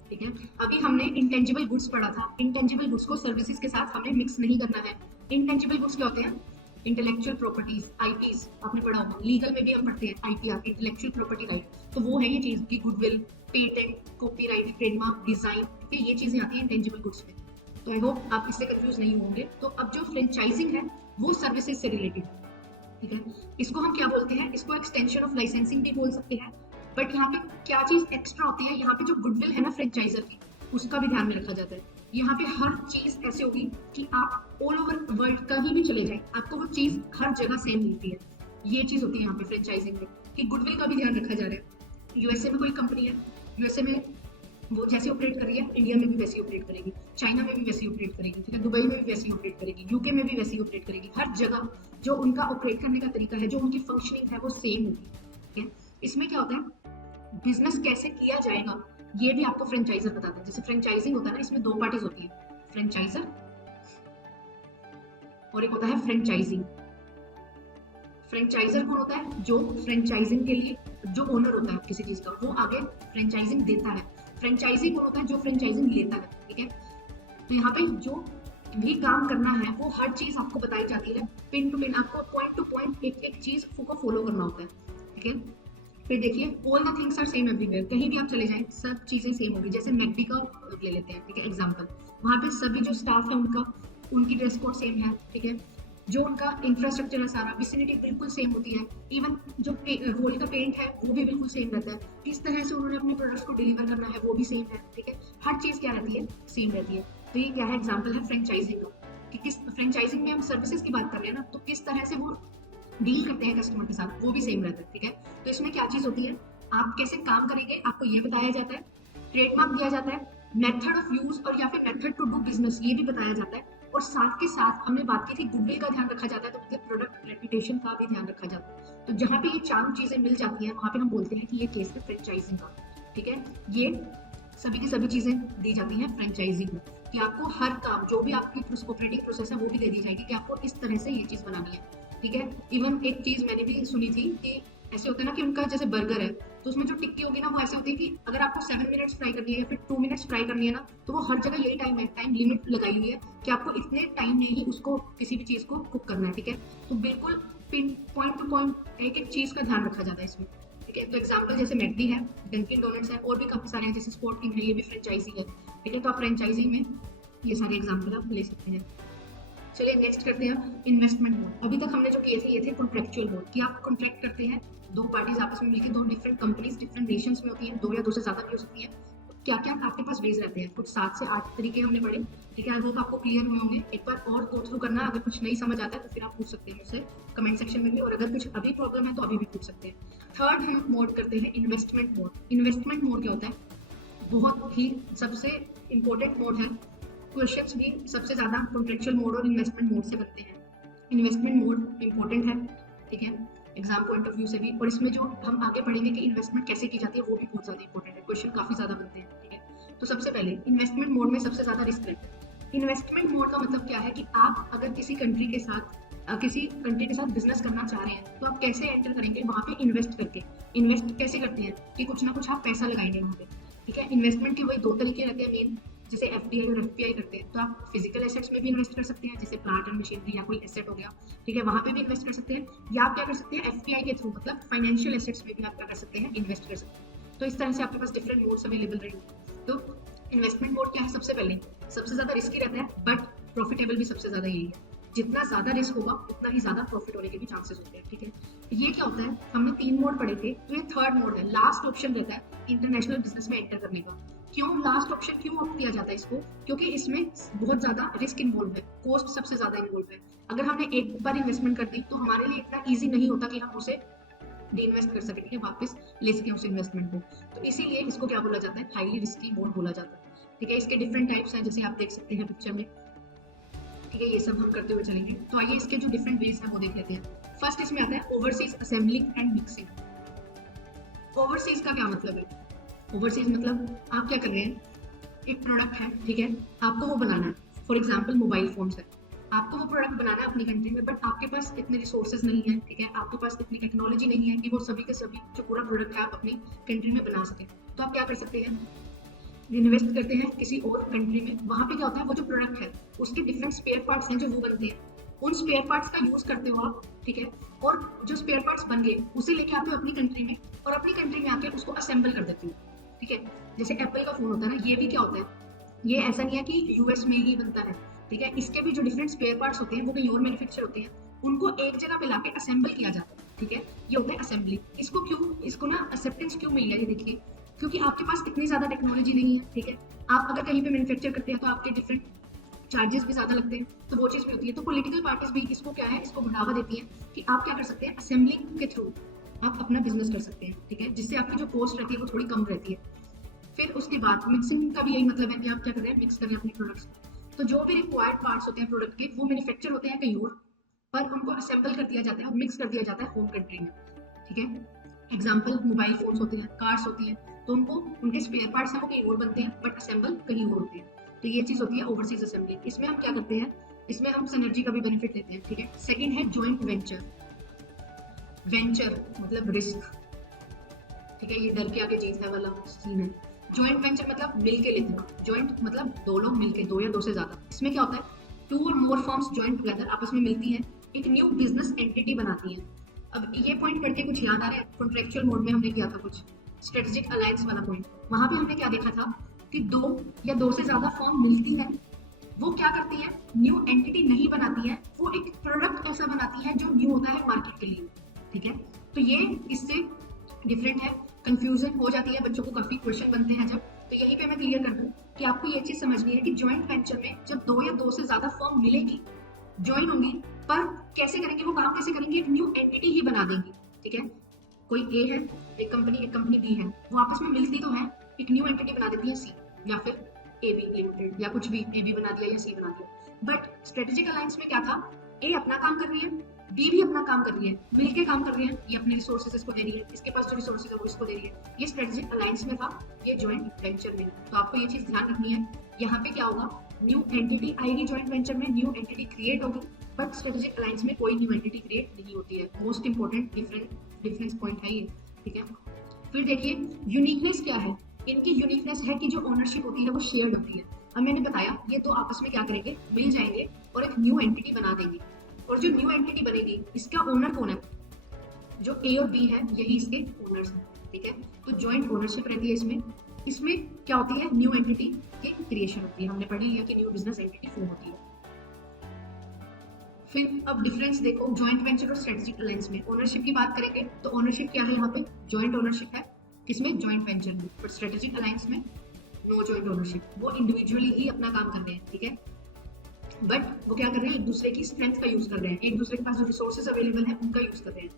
ठीक है। अभी हमने इंटेंजिबल गुड्स पढ़ा था, इंटेंजिबल गुड्स को सर्विसेज के साथ हमने मिक्स नहीं करना है। इंटेंजिबल गुड्स क्या होते हैं, इंटेलेक्चुअल प्रॉपर्टीज, आईपीज आपने पढ़ा होगा, लीगल में भी हम पढ़ते हैं आईपीआर, इंटेलेक्चुअल प्रॉपर्टी राइट, तो वो है ये चीज की goodwill, patent, copyright, trademark, design, ठीक है, ये चीजें आती हैं इंटेंजिबल गुड्स में। तो आई होप आप इससे कंफ्यूज नहीं होंगे। तो अब जो फ्रेंचाइजिंग है वो सर्विसेज से रिलेटेड है, ठीक है। इसको हम क्या बोलते हैं, इसको एक्सटेंशन ऑफ लाइसेंसिंग भी बोल सकते हैं। बट यहाँ पे क्या चीज एक्स्ट्रा होती है, यहाँ पे जो गुडविल है ना फ्रेंचाइजर की, उसका भी ध्यान में रखा जाता है। यहाँ पे हर चीज ऐसे होगी कि आप ऑल ओवर वर्ल्ड कहीं भी चले जाए आपको वो चीज हर जगह सेम मिलती है। ये चीज होती है यहाँ पे फ्रेंचाइजिंग में कि गुडविल का भी ध्यान रखा जा रहा है। यूएसए में कोई कंपनी है, यूएसए में वो जैसे ऑपरेट कर रही है इंडिया में भी वैसे ऑपरेट करेगी, चाइना में भी वैसे ऑपरेट करेगी, ठीक है, दुबई में भी वैसे ऑपरेट करेगी, यूके में भी वैसे ऑपरेट करेगी। हर जगह जो उनका ऑपरेट करने का तरीका है, जो उनकी फंक्शनिंग है वो सेम होगी, ठीक है। इसमें क्या होता है, बिजनेस कैसे किया जाएगा ये भी आपको फ्रेंचाइजर बताता है। जैसे फ्रेंचाइजिंग होता है ना, इसमें 2 पार्टीज होती है, फ्रेंचाइजर और एक होता है फ्रेंचाइजिंग। फ्रेंचाइजर कौन होता है, जो फ्रेंचाइजिंग के लिए जो ओनर होता है किसी चीज का, वो आगे फ्रेंचाइजिंग देता है। फ्रेंचाइजी कौन होता है, जो फ्रेंचाइजिंग लेता है, ठीक है। तो यहाँ पे जो भी काम करना है वो हर चीज आपको बताई जाती है, पिन टू पिन, आपको पॉइंट टू पॉइंट एक एक चीज को फॉलो करना होता है, ठीक है। फिर देखिए all the things are same everywhere, कहीं भी आप चले जाएं सब चीजें सेम होगी। जैसे मैकडी का ले लेते हैं, ठीक है, एग्जांपल, वहाँ पे सभी जो स्टाफ है उनका उनकी ड्रेस कोड सेम है, ठीक है, जो उनका इंफ्रास्ट्रक्चर है सारा, विसिनिटी बिल्कुल सेम होती है, इवन जो होली का पेंट है वो भी बिल्कुल सेम रहता है, किस तरह से उन्होंने अपने प्रोडक्ट्स को डिलीवर करना है वो भी सेम है, ठीक है, हर चीज क्या रहती है, सेम रहती है। तो ये क्या है, एग्जाम्पल है फ्रेंचाइजिंग का, कि किस फ्रेंचाइजिंग में हम सर्विसेज की बात कर रहे हैं ना, तो किस तरह से वो डील करते हैं कस्टमर के साथ वो भी सेम रहता है, ठीक है। तो इसमें क्या चीज होती है, आप कैसे काम करेंगे आपको ये बताया जाता है, ट्रेडमार्क दिया जाता है, मेथड ऑफ यूज और या फिर मेथड टू डू बिजनेस ये भी बताया जाता है, और साथ के साथ हमने बात की थी गुडविल का ध्यान रखा जाता है, तो मतलब प्रोडक्ट रेपुटेशन का भी ध्यान रखा जाता है। तो जहाँ पे ये 4 चीजें मिल जाती हैं वहां पे हम बोलते हैं कि ये केस है फ्रेंचाइजिंग का, ठीक है। ये सभी की सभी चीजें दी जाती हैं फ्रेंचाइजिंग में, कि आपको हर काम जो भी आपकी ऑपरेटिंग प्रोसेस है वो भी दे दी जाएगी कि आपको इस तरह से ये चीज बनानी है, ठीक है। इवन एक चीज मैंने भी सुनी थी कि ऐसे होता है ना कि उनका जैसे बर्गर है तो उसमें जो टिक्की होगी ना वो ऐसे होती है कि अगर आपको 7 मिनट्स फ्राई करनी है या फिर 2 मिनट्स फ्राई करनी है ना, तो वो हर जगह यही टाइम है, टाइम लिमिट लगाई हुई है कि आपको इतने टाइम में ही उसको किसी भी चीज को कुक करना है, ठीक है। तो बिल्कुल पॉइंट टू पॉइंट एक एक चीज का ध्यान रखा जाता है इसमें, ठीक है। तो एग्जाम्पल जैसे मैकडी है, डंकिन डोनट्स है, और भी काफी सारे हैं, जैसे स्पोर्ट टीम है, ये भी फ्रेंचाइजी है, ठीक है। तो आप फ्रेंचाइजी में ये सारे एग्जाम्पल आप ले सकते हैं। चलिए नेक्स्ट करते हैं इन्वेस्टमेंट मोड। अभी तक हमने जो किए थे ये थे कॉन्ट्रेक्चुअल मोड, कि आप कॉन्ट्रैक्ट करते हैं 2 पार्टीज आपस में मिलकर, 2 डिफरेंट कंपनीज डिफरेंट नेशंस में होती हैं, 2 या 2 से ज्यादा भी हो सकती है। क्या क्या आपके पास वेज रहते हैं, कुछ 7 से 8 तरीके हमने पढ़े, ठीक है। आई होप आपको क्लियर हुए होंगे। एक बार और गो थ्रू करना, अगर कुछ नहीं समझ आता है तो फिर आप पूछ सकते हैं मुझसे कमेंट सेक्शन में भी, और अगर कुछ अभी प्रॉब्लम है तो अभी भी पूछ सकते हैं। थर्ड हम मोड करते हैं इन्वेस्टमेंट मोड। इन्वेस्टमेंट मोड क्या होता है, बहुत ही सबसे इंपॉर्टेंट मोड है, क्वेश्चंस भी सबसे ज्यादा कॉन्ट्रेक्चुअल मोड और इन्वेस्टमेंट मोड से बनते हैं। इन्वेस्टमेंट मोड इंपॉर्टेंट है, ठीक है, एग्जाम पॉइंट ऑफ व्यू से भी, और इसमें जो हम आगे पढ़ेंगे कि इन्वेस्टमेंट कैसे की जाती है वो भी बहुत ज्यादा इंपॉर्टेंट है, क्वेश्चन काफी ज्यादा बनते हैं, ठीक है। तो सबसे पहले इन्वेस्टमेंट मोड में सबसे ज्यादा रिस्क रहता है। इन्वेस्टमेंट मोड का मतलब क्या है कि आप अगर किसी कंट्री के साथ किसी कंट्री के साथ बिजनेस करना चाह रहे हैं तो आप कैसे एंटर करेंगे वहाँ पे इन्वेस्ट करके। इन्वेस्ट कैसे करते हैं कि कुछ ना कुछ आप पैसा लगाएंगे वहाँ पे, ठीक है। इन्वेस्टमेंट के वही दो तरीके रहते हैं मेन, जैसे एफडीआई और एफपीआई करते हैं तो आप फिजिकल एसेट्स में भी इन्वेस्ट कर सकते हैं, जैसे प्लांट एंड मशीनरी या कोई एसेट हो गया, ठीक है, वहाँ पे भी इन्वेस्ट कर सकते हैं। या आप क्या कर सकते हैं एफपीआई के थ्रू, मतलब फाइनेंशियल एसेट्स में भी आप क्या कर सकते हैं इन्वेस्ट कर सकते हैं। तो इस तरह से आपके पास डिफरेंट मोड्स अवेलेबल रहेंगे। तो इन्वेस्टमेंट मोड क्या है, सबसे पहले सबसे ज्यादा रिस्की रहता है बट प्रॉफिटेबल भी सबसे ज्यादा यही है। जितना ज्यादा रिस्क होगा उतना ही ज्यादा प्रॉफिट होने के भी चांसेस होते हैं, ठीक है। ये क्या होता है, हमने 3 मोड पढ़े थे, तो ये थर्ड मोड है, लास्ट ऑप्शन रहता है इंटरनेशनल बिजनेस में एंटर करने का। क्यों लास्ट ऑप्शन क्यों ऑप्ट किया जाता है इसको, क्योंकि इसमें बहुत ज्यादा रिस्क इन्वॉल्व है, कॉस्ट सबसे ज्यादा इन्वॉल्व है। अगर हमने एक बार इन्वेस्टमेंट कर दी तो हमारे लिए इतना ईजी नहीं होता कि हम उसे डी इन्वेस्ट कर सके, ठीक है, वापस ले सके उस इन्वेस्टमेंट को। तो इसीलिए इसको क्या बोला जाता है, हाईली रिस्की मोड बोला जाता है, ठीक है। इसके डिफरेंट टाइप्स हैं, जैसे आप देख सकते हैं पिक्चर में, ठीक है, ये सब हम करते हुए चलेंगे। तो आइए इसके जो डिफरेंट वेज हैं वो देख लेते हैं। फर्स्ट इसमें आता है overseas assembling and mixing. Overseas का क्या मतलब है, ओवरसीज मतलब आप क्या कर रहे हैं, एक प्रोडक्ट है, ठीक है, आपको वो बनाना है, फॉर एग्जाम्पल मोबाइल फोन्स है, आपको वो प्रोडक्ट बनाना है अपनी कंट्री में, बट आपके पास इतने रिसोर्सेज नहीं है, ठीक है, आपके पास इतनी टेक्नोलॉजी नहीं है कि वो सभी के सभी जो पूरा प्रोडक्ट है आप अपनी कंट्री में बना सकें। तो आप क्या कर सकते हैं, इन्वेस्ट करते हैं किसी और कंट्री में। वहाँ पे क्या होता है, वो जो प्रोडक्ट है उसके डिफरेंट स्पेयर पार्ट्स हैं जो वो बनते हैं, उन स्पेयर पार्ट्स का यूज करते हो आप, ठीक है, और जो स्पेयर पार्ट्स बन गए उसे लेके आते हो अपनी कंट्री में, और अपनी कंट्री में आके उसको असेंबल कर देते हो, ठीक है। जैसे एप्पल का फोन होता है ना, ये भी क्या होता है, ये ऐसा नहीं है कि यूएस में ही बनता है, ठीक है, इसके भी जो डिफरेंट स्पेयर पार्ट्स होते हैं वो कहीं और मैन्युफैक्चर होते हैं, उनको एक जगह पे लाके असेंबल किया जाता है, ठीक है, ये होता है असेंबली। इसको क्यों, इसको ना एक्सेप्टेंस क्यों मिल गया, ये देखिए, क्योंकि आपके पास इतनी ज्यादा टेक्नोलॉजी नहीं है, ठीक है। आप अगर कहीं पे मैन्युफैक्चर करते हैं तो आपके डिफरेंट चार्जेस भी ज्यादा लगते हैं, तो वो चीज भी होती है। तो पॉलिटिकल पार्टीज भी इसको क्या है, इसको बढ़ावा देती है कि आप क्या कर सकते हैं, असेंबलिंग के थ्रू आप अपना बिजनेस कर सकते हैं, ठीक है, जिससे आपकी जो कॉस्ट रहती है वो थोड़ी कम रहती है। फिर उसके बाद मिक्सिंग का भी यही मतलब है कि आप क्या कर रहे हैं, मिक्स कर रहे हैं अपने प्रोडक्ट्स। तो जो भी रिक्वायर्ड पार्ट्स होते हैं प्रोडक्ट के वो मैन्युफैक्चर होते हैं कहीं और, पर उनको असेंबल कर दिया जाता है और मिक्स कर दिया जाता है होम कंट्री में, ठीक है। एग्जाम्पल मोबाइल फोन्स होते हैं, कार्स होती हैं, तो उनको उनके स्पेयर पार्ट्स हैं वो कहीं और बनते हैं बट असेंबल कहीं और होते हैं। तो ये चीज होती है ओवरसीज असेंबली। इसमें हम क्या करते हैं, इसमें हम सिनर्जी का भी बेनिफिट लेते हैं, ठीक है। सेकंड है जॉइंट वेंचर। वेंचर मतलब रिस्क, ठीक है, ये डर के आगे जीत है वाला सीन है। जॉइंट वेंचर मतलब मिल के लेते हैं, जॉइंट मतलब दो लोग मिलके, दो या दो से ज्यादा। इसमें क्या होता है, टू और मोर फर्म्स जॉइन टुगेदर, आपस में मिलती हैं, एक न्यू बिजनेस एंटिटी बनाती हैं। अब ये पॉइंट पढ़ के कुछ याद आ रहा है, कॉन्ट्रेक्चुअल मोड में हमने किया था कुछ स्ट्रेटेजिक अलायंस वाला पॉइंट, वहां पे हमने क्या देखा था कि दो या दो से ज्यादा फर्म मिलती हैं, वो क्या करती है, न्यू एंटिटी नहीं बनाती है, वो एक प्रोडक्ट ऐसा बनाती है जो न्यू होता है मार्केट के लिए, ठीक है। तो ये इससे डिफरेंट है, कंफ्यूजन हो जाती है बच्चों को, काफी क्वेश्चन बनते हैं जब, तो यहीं पे मैं क्लियर कर दूं कि आपको ये चीज समझनी है कि जॉइंट वेंचर में जब दो या दो से ज्यादा फर्म मिलेगी, ज्वाइन होंगी, पर कैसे करेंगे, वो काम कैसे करेंगे, एक न्यू एंटिटी ही बना देंगी, ठीक है। कोई ए है, एक कंपनी बी है, वो आपस में मिलती तो है, एक न्यू एंटिटी बना देती है सी, या फिर ए बी लिमिटेड, या कुछ भी, ए बी बना दिया या सी बना दिया। बट स्ट्रेटेजिक अलायंस में क्या था, ए अपना काम कर रही है, बी भी अपना काम कर रही है, मिलके काम कर रही है, ये अपने रिसोर्सेज इसको दे रही है, इसके पास जो रिसोर्सेज है वो इसको दे रही है। ये स्ट्रेटेजिक अलायंस में था, ये जॉइंट वेंचर में। तो आपको ये चीज ध्यान रखनी है, यहाँ पे क्या होगा, न्यू एंटिटी आएगी जॉइंट वेंचर में, न्यू एंटिटी क्रिएट होगी, बट स्ट्रेटेजिक अलायंस में कोई न्यू एंटिटी क्रिएट नहीं होती है। मोस्ट इंपॉर्टेंट डिफरेंस पॉइंट है ये, ठीक है। फिर देखिए यूनिकनेस क्या है, इनकी यूनिकनेस है कि जो ओनरशिप होती है वो शेयर्ड होती है। अब मैंने बताया ये तो आपस में क्या करेंगे, मिल जाएंगे और एक न्यू एंटिटी बना देंगे, और जो न्यू एंटिटी बनेगी इसका ओनर कौन है, जो ए और बी है यही इसके ओनर्स हैं, ठीक है। तो जॉइंट ओनरशिप रहती है इसमें। इसमें क्या होती है, न्यू एंटिटी की क्रिएशन होती है, हमने पढ़ लिया कि न्यू बिजनेस एंटिटी फॉर्म होती है। फिर अब डिफरेंस देखो जॉइंट वेंचर और स्ट्रेटेजिक अलायंस में। ओनरशिप की बात करेंगे तो ओनरशिप क्या है, यहाँ पे जॉइंट ओनरशिप है, किसमें, जॉइंट वेंचर में। बट स्ट्रेटेजिक अलायंस में नो जॉइंट ओनरशिप, वो इंडिविजुअली ही अपना काम कर रहे हैं, ठीक है। बट वो क्या कर रहे हैं, एक दूसरे की स्ट्रेंथ का यूज कर रहे हैं, एक दूसरे के पास जो रिसोर्सेज अवेलेबल है उनका यूज कर रहे हैं।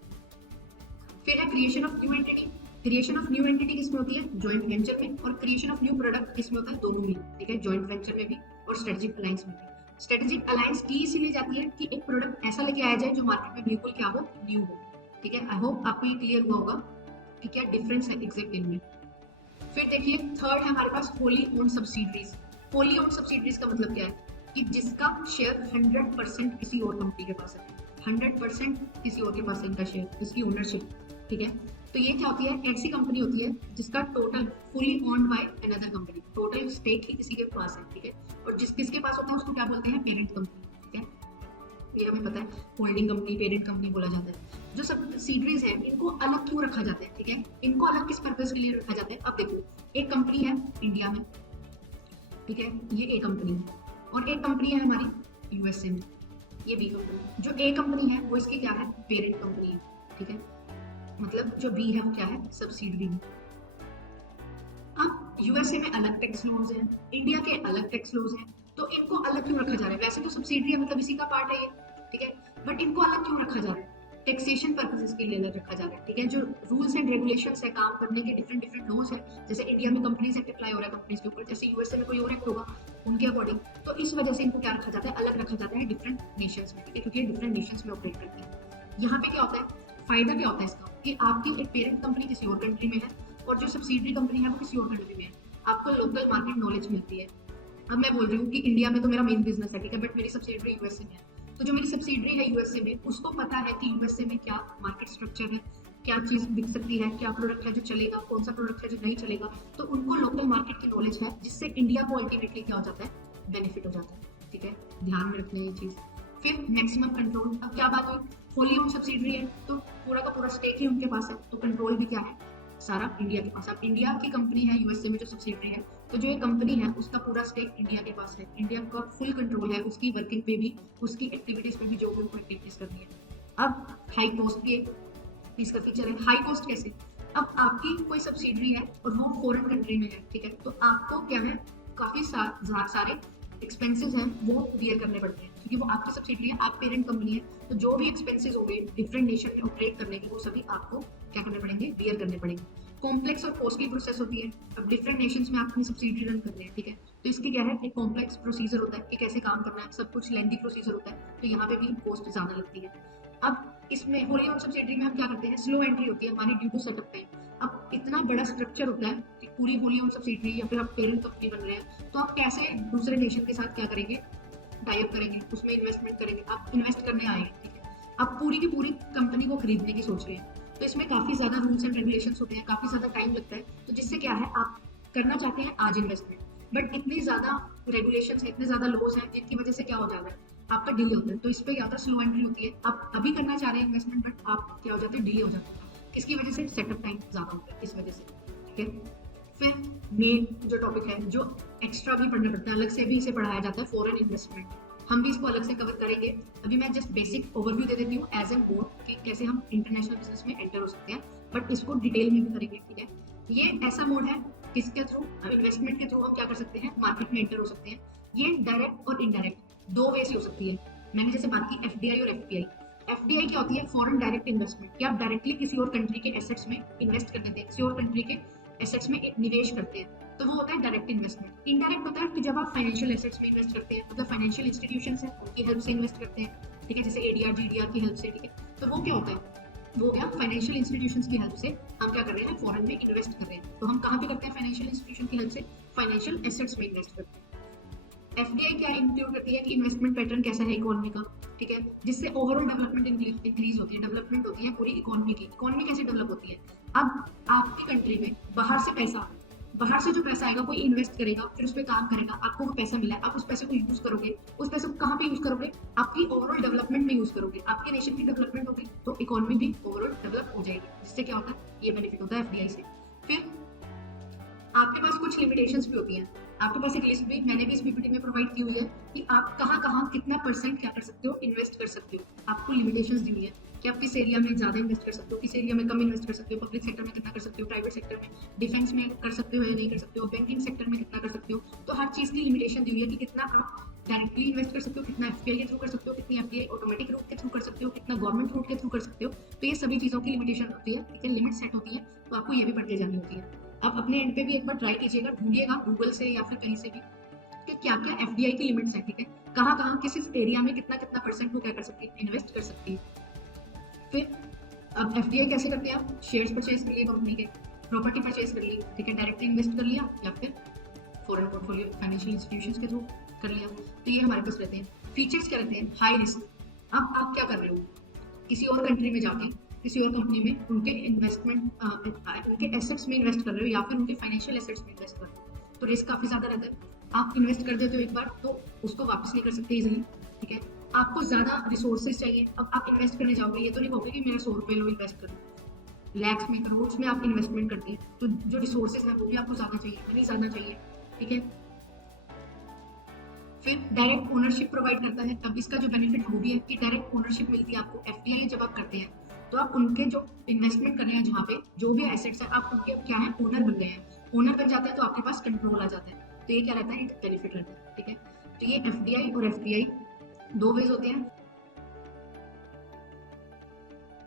फिर है creation of new entity. Creation of new entity किसमें होती है, जॉइंट वेंचर में, और क्रिएशन ऑफ न्यू प्रोडक्ट किसमें होता है, दोनों में, ठीक है, जॉइंट वेंचर में भी और स्ट्रेटेजिक अलायंस में भी। स्ट्रेटेजिक अलायंस की इसीलिए जाती है कि एक प्रोडक्ट ऐसा लेके आया जाए जो मार्केट में बिल्कुल क्या हो, न्यू हो, ठीक है। आई होप आपको ये क्लियर हुआ होगा कि क्या डिफरेंस है एग्जैक्ट इनमें। फिर देखिए थर्ड है हमारे पास wholly owned subsidiaries. Wholly owned subsidiaries का मतलब क्या है कि जिसका शेयर 100% किसी और कंपनी के पास है, 100% किसी और के पास है इनका शेयर, इसकी ओनरशिप, ठीक है। तो ये क्या होती है, ऐसी कंपनी होती है जिसका total fully owned by another company, total stake ही किसी के पास है, ठीक है। और जिस किसके पास होता है उसको क्या बोलते हैं, पेरेंट कंपनी, ठीक है। ये हमें पता है, होल्डिंग कंपनी, पेरेंट कंपनी बोला जाता है। जो सब्सिडरीज है इनको अलग क्यों रखा जाता है, ठीक है, इनको अलग किस पर्पज के लिए रखा जाता है। अब देखो, एक कंपनी है इंडिया में, ठीक है, ये ए कंपनी है, और एक कंपनी है हमारी यूएसए में, ये बी कंपनी। जो ए कंपनी है वो इसकी क्या है, पेरेंट कंपनी है, ठीक है। मतलब जो बी है वो क्या है, सब्सिडरी है। अब यूएसए में अलग टैक्स लॉज हैं, इंडिया के अलग टैक्स लॉज हैं, तो इनको अलग क्यों रखा जा रहा है। वैसे तो सब्सिडरी है, मतलब इसी का पार्ट है ये, ठीक है, बट इनको अलग क्यों रखा जा रहा है, टैक्सेशन पर्पसेस के लिए अलग रखा जा रहा है, ठीक है। जो रूल्स एंड रेगुलेशंस है, काम करने के डिफरेंट डिफरेंट लॉज है, जैसे इंडिया में कंपनीज एक्ट अप्लाई हो रहा है कंपनीज के ऊपर, जैसे यूएसए में कोई और एक्ट होगा उनके अकॉर्डिंग। तो इस वजह से इनको क्या रखा जाता है, अलग रखा जाता है डिफरेंट नेशंस में, ठीक है, क्योंकि डिफरेंट नेशंस में ऑपरेट करते हैं। यहाँ पे क्या होता है, फायदा क्या होता है इसका, कि आपकी एक पेरेंट कंपनी किसी और कंट्री में है और जो सब्सिडरी कंपनी है वो किसी और कंट्री में है, आपको लोकल मार्केट नॉलेज मिलती है। अब मैं बोल रही हूँ कि इंडिया में तो मेरा मेन बिजनेस है, ठीक है, बट मेरी सब्सिडरी यूएसए में है, तो जो मेरी सब्सिडरी है यूएसए में, उसको पता है कि यूएसए में क्या मार्केट स्ट्रक्चर है, क्या चीज बिक सकती है, क्या प्रोडक्ट है जो चलेगा, कौन सा प्रोडक्ट है जो नहीं चलेगा। तो उनको लोकल मार्केट की नॉलेज है, जिससे इंडिया को अल्टीमेटली क्या हो जाता है, बेनिफिट हो जाता है, ठीक है। ध्यान में रखना ये चीज। फिर मैक्सिमम कंट्रोल। अब क्या बात हुई, होली ओन सब्सिडरी है तो पूरा का पूरा स्टेक ही उनके पास है, तो कंट्रोल भी क्या है, सारा इंडिया के पास। अब इंडिया की कंपनी है यूएसए में जो सब्सिडरी है, तो जो ये कंपनी है उसका पूरा स्टेक इंडिया के पास है, इंडिया का फुल कंट्रोल है उसकी वर्किंग पे भी, उसकी एक्टिविटीज पे भी, जो भी उनको एक्टिविटीज करनी है। अब हाई कॉस्ट भी एक इसका फीचर है। हाई कॉस्ट कैसे, अब आपकी कोई सब्सिडरी है और वो फॉरेन कंट्री में है, ठीक है, तो आपको क्या है, काफी सारे एक्सपेंसेस हैं वो बियर करने पड़ते हैं, क्योंकि वो आपकी सब्सिडरी है, आप पेरेंट कंपनी है, तो जो भी एक्सपेंसेस हो गए डिफरेंट नेशन में ऑपरेट करने के, वो सभी आपको क्या करने पड़ेंगे, बियर करने पड़ेंगे। कॉम्प्लेक्स और कॉस्टली प्रोसेस होती है। अब डिफरेंट नेशंस में आप अपनी सब्सिडरी रन कर रहे हैं, ठीक है, तो इसकी क्या है, एक कॉम्प्लेक्स प्रोसीजर होता है कि कैसे काम करना है, सब कुछ लेंथी प्रोसीजर होता है, तो यहाँ पे भी कॉस्ट ज्यादा लगती है। अब इसमें होली ओन सब्सिडरी में हम क्या करते हैं, स्लो एंट्री होती है हमारी ड्यू टू सेटअप टाइम। अब इतना बड़ा स्ट्रक्चर होता है कि पूरी होली ओन सब्सिडरी या फिर आप पेरेंट कंपनी बन रहे हैं, तो आप कैसे दूसरे नेशन के साथ क्या करेंगे, टाइप करेंगे, उसमें इन्वेस्टमेंट करेंगे, आप इन्वेस्ट करने आए हैं, ठीक है, आप पूरी की पूरी कंपनी को खरीदने की सोच रहे हैं, तो इसमें काफी ज्यादा रूल्स एंड रेगुलेशंस होते हैं, काफी ज्यादा टाइम लगता है, तो जिससे क्या है, आप करना चाहते हैं आज इन्वेस्टमेंट, बट इतनी ज्यादा रेगुलेशंस है, इतने ज्यादा लॉस हैं, जिनकी वजह से क्या हो जाता है, आपका डिले होता है। तो इस पे क्या होता है, स्लो एंट्री होती है, आप अभी करना चाह रहे हैं इन्वेस्टमेंट, बट आप क्या हो जाते हैं, डिले हो जाते हैं, किसकी वजह से, सेटअप टाइम ज्यादा होता है, इस वजह से, ठीक है। फिर मेन जो टॉपिक है, जो एक्स्ट्रा भी पढ़ना पड़ता है, अलग से भी इसे पढ़ाया जाता है, फॉरेन इन्वेस्टमेंट, हम भी इसको अलग से कवर करेंगे। अभी मैं जस्ट बेसिक ओवरव्यू दे देती हूँ एज एन होल कि कैसे हम इंटरनेशनल बिजनेस में एंटर हो सकते हैं, बट इसको डिटेल में भी करेंगे, ठीक है। ये ऐसा मोड है किसके थ्रू, इन्वेस्टमेंट के थ्रू हम क्या कर सकते हैं, मार्केट में एंटर हो सकते हैं। ये डायरेक्ट और इनडायरेक्ट दो वे से हो सकती है। मैंने जैसे बात की एफडीआई और एफपीआई। एफडीआई क्या होती है, फॉरेन डायरेक्ट इन्वेस्टमेंट, कि आप डायरेक्टली किसी और कंट्री के एसेट्स में इन्वेस्ट कर देते हैं, किसी और कंट्री के एसेट्स में निवेश करते हैं, तो वो होता है डायरेक्ट इन्वेस्टमेंट। इनडायरेक्ट होता है कि जब आप फाइनेंशियल एसेट्स में इन्वेस्ट करते हैं, मतलब फाइनेंशियल इंस्टीट्यूशंस हैं उनकी हेल्प से इन्वेस्ट करते हैं, ठीक है, जैसे एडीआर जीडीआर की हेल्प से, ठीक है, तो वो क्या होता है, वो क्या फाइनेंशियल इंस्टीट्यूशंस की हेल्प से हम क्या कर रहे हैं, फॉरेन में इन्वेस्ट कर रहे हैं। तो हम कहाँ पे करते हैं, फाइनेंशियल इंस्टीट्यूशन की हेल्प से फाइनेंशियल एसेट्स में इन्वेस्ट करते हैं। एफडीआई क्या इंक्लूड करती है कि इन्वेस्टमेंट पैटर्न कैसा है इकोनॉमी का, ठीक है, जिससे ओवरऑल डेवलपमेंट इंक्रीज होती है, डेवलपमेंट होती है पूरी इकोनॉमी की। इकोनॉमी कैसे डेवलप होती है, अब आपकी कंट्री में बाहर से जो पैसा आएगा, कोई इन्वेस्ट करेगा, फिर उस पर काम करेगा, आपको वो पैसा मिला है, आप उस पैसे को यूज करोगे, उस पैसे को कहाँ पे यूज करोगे, आपकी ओवरऑल डेवलपमेंट में यूज करोगे, आपके नेशन की डेवलपमेंट होगी तो इकोनॉमी भी ओवरऑल डेवलप हो जाएगी, जिससे क्या होता है, ये बेनिफिट होता है एफडीआई से। फिर आपके पास कुछ लिमिटेशंस भी होती हैं, आपके पास एक लिस्ट भी मैंने भी इस पीपीटी में प्रोवाइड की हुई है कि आप कहाँ कितना परसेंट क्या कर सकते हो, इन्वेस्ट कर सकते हो। आपको लिमिटेशंस दी हुई है कि आप किस एरिया में ज्यादा इन्वेस्ट कर सकते हो, किस एरिया में कम इन्वेस्ट कर सकते हो, पब्लिक सेक्टर में कितना कर सकते हो, प्राइवेट सेक्टर में, डिफेंस में कर सकते हो या नहीं कर सकते हो, बैंकिंग सेक्टर में कितना कर सकते हो। तो हर चीज की लिमिटेशन दी हुई है कि कितना डायरेक्टली इन्वेस्ट कर सकते हो, कितना एफपीआई के थ्रू कर सकते हो, कितनी एफडीआई ऑटोमेटिक रूट के थ्रू कर सकते हो, कितना गवर्नमेंट रूट के थ्रू कर सकते हो। तो ये सभी चीजों की लिमिटेशन होती है, ठीक है, लिमिट सेट होती है, तो आपको ये भी पढ़ के जानी होती है। आप अपने एंड पे भी एक बार ट्राई कीजिएगा, ढूंढिएगा गूगल से या फिर कहीं से भी कि क्या क्या एफडीआई की लिमिट्स है, ठीक है, कहाँ किस एरिया में कितना कितना परसेंट वो क्या कर सकती है, इन्वेस्ट कर सकती है। फिर अब एफडीआई कैसे करते हैं, आप शेयर्स परचेज कर लिए कंपनी के, प्रॉपर्टी परचेज कर ली, ठीक है, डायरेक्टली इन्वेस्ट कर लिया या फिर फॉरेन पोर्टफोलियो फाइनेंशियल इंस्टीट्यूशंस के थ्रू कर लिया। तो ये हमारे पास रहते हैं। फीचर्स क्या रहते हैं, हाई रिस्क, आप क्या कर रहे हो, किसी और कंट्री में जाके किसी और कंपनी में उनके उनके एसेट्स में इन्वेस्ट कर रहे हो या फिर उनके फाइनेंशियल एसेट्स में इन्वेस्ट कर रहे हो, तो रिस्क काफी ज्यादा रहता है। आप इन्वेस्ट कर देते हो एक बार तो उसको वापस नहीं कर सकते इजिली, ठीक है। आपको ज्यादा रिसोर्सेज चाहिए, अब आप इन्वेस्ट करने जाओगे, ये तो नहीं कहोगे कि मेरा 100 रुपये लो इन्वेस्ट करो, लैक्स में करोड़ में आप इन्वेस्टमेंट करती है, तो जो रिसोर्सेज है वो भी आपको ज्यादा चाहिए, मनी ज्यादा चाहिए, ठीक है। फिर डायरेक्ट ओनरशिप प्रोवाइड करता है, तब इसका जो बेनिफिट वो भी है कि डायरेक्ट ओनरशिप मिलती है आपको। एफडीआई जब आप करते हैं तो आप उनके जो इन्वेस्टमेंट कर रहे हैं, जहाँ पे जो भी एसेट्स है आप उनके क्या है, ओनर बन गए हैं। ओनर बन जाते हैं तो आपके पास कंट्रोल आ जाता है, तो ये क्या रहता है, बेनिफिट रहता है, ठीक है। तो ये एफडीआई और एफपीआई दो वेज होते हैं।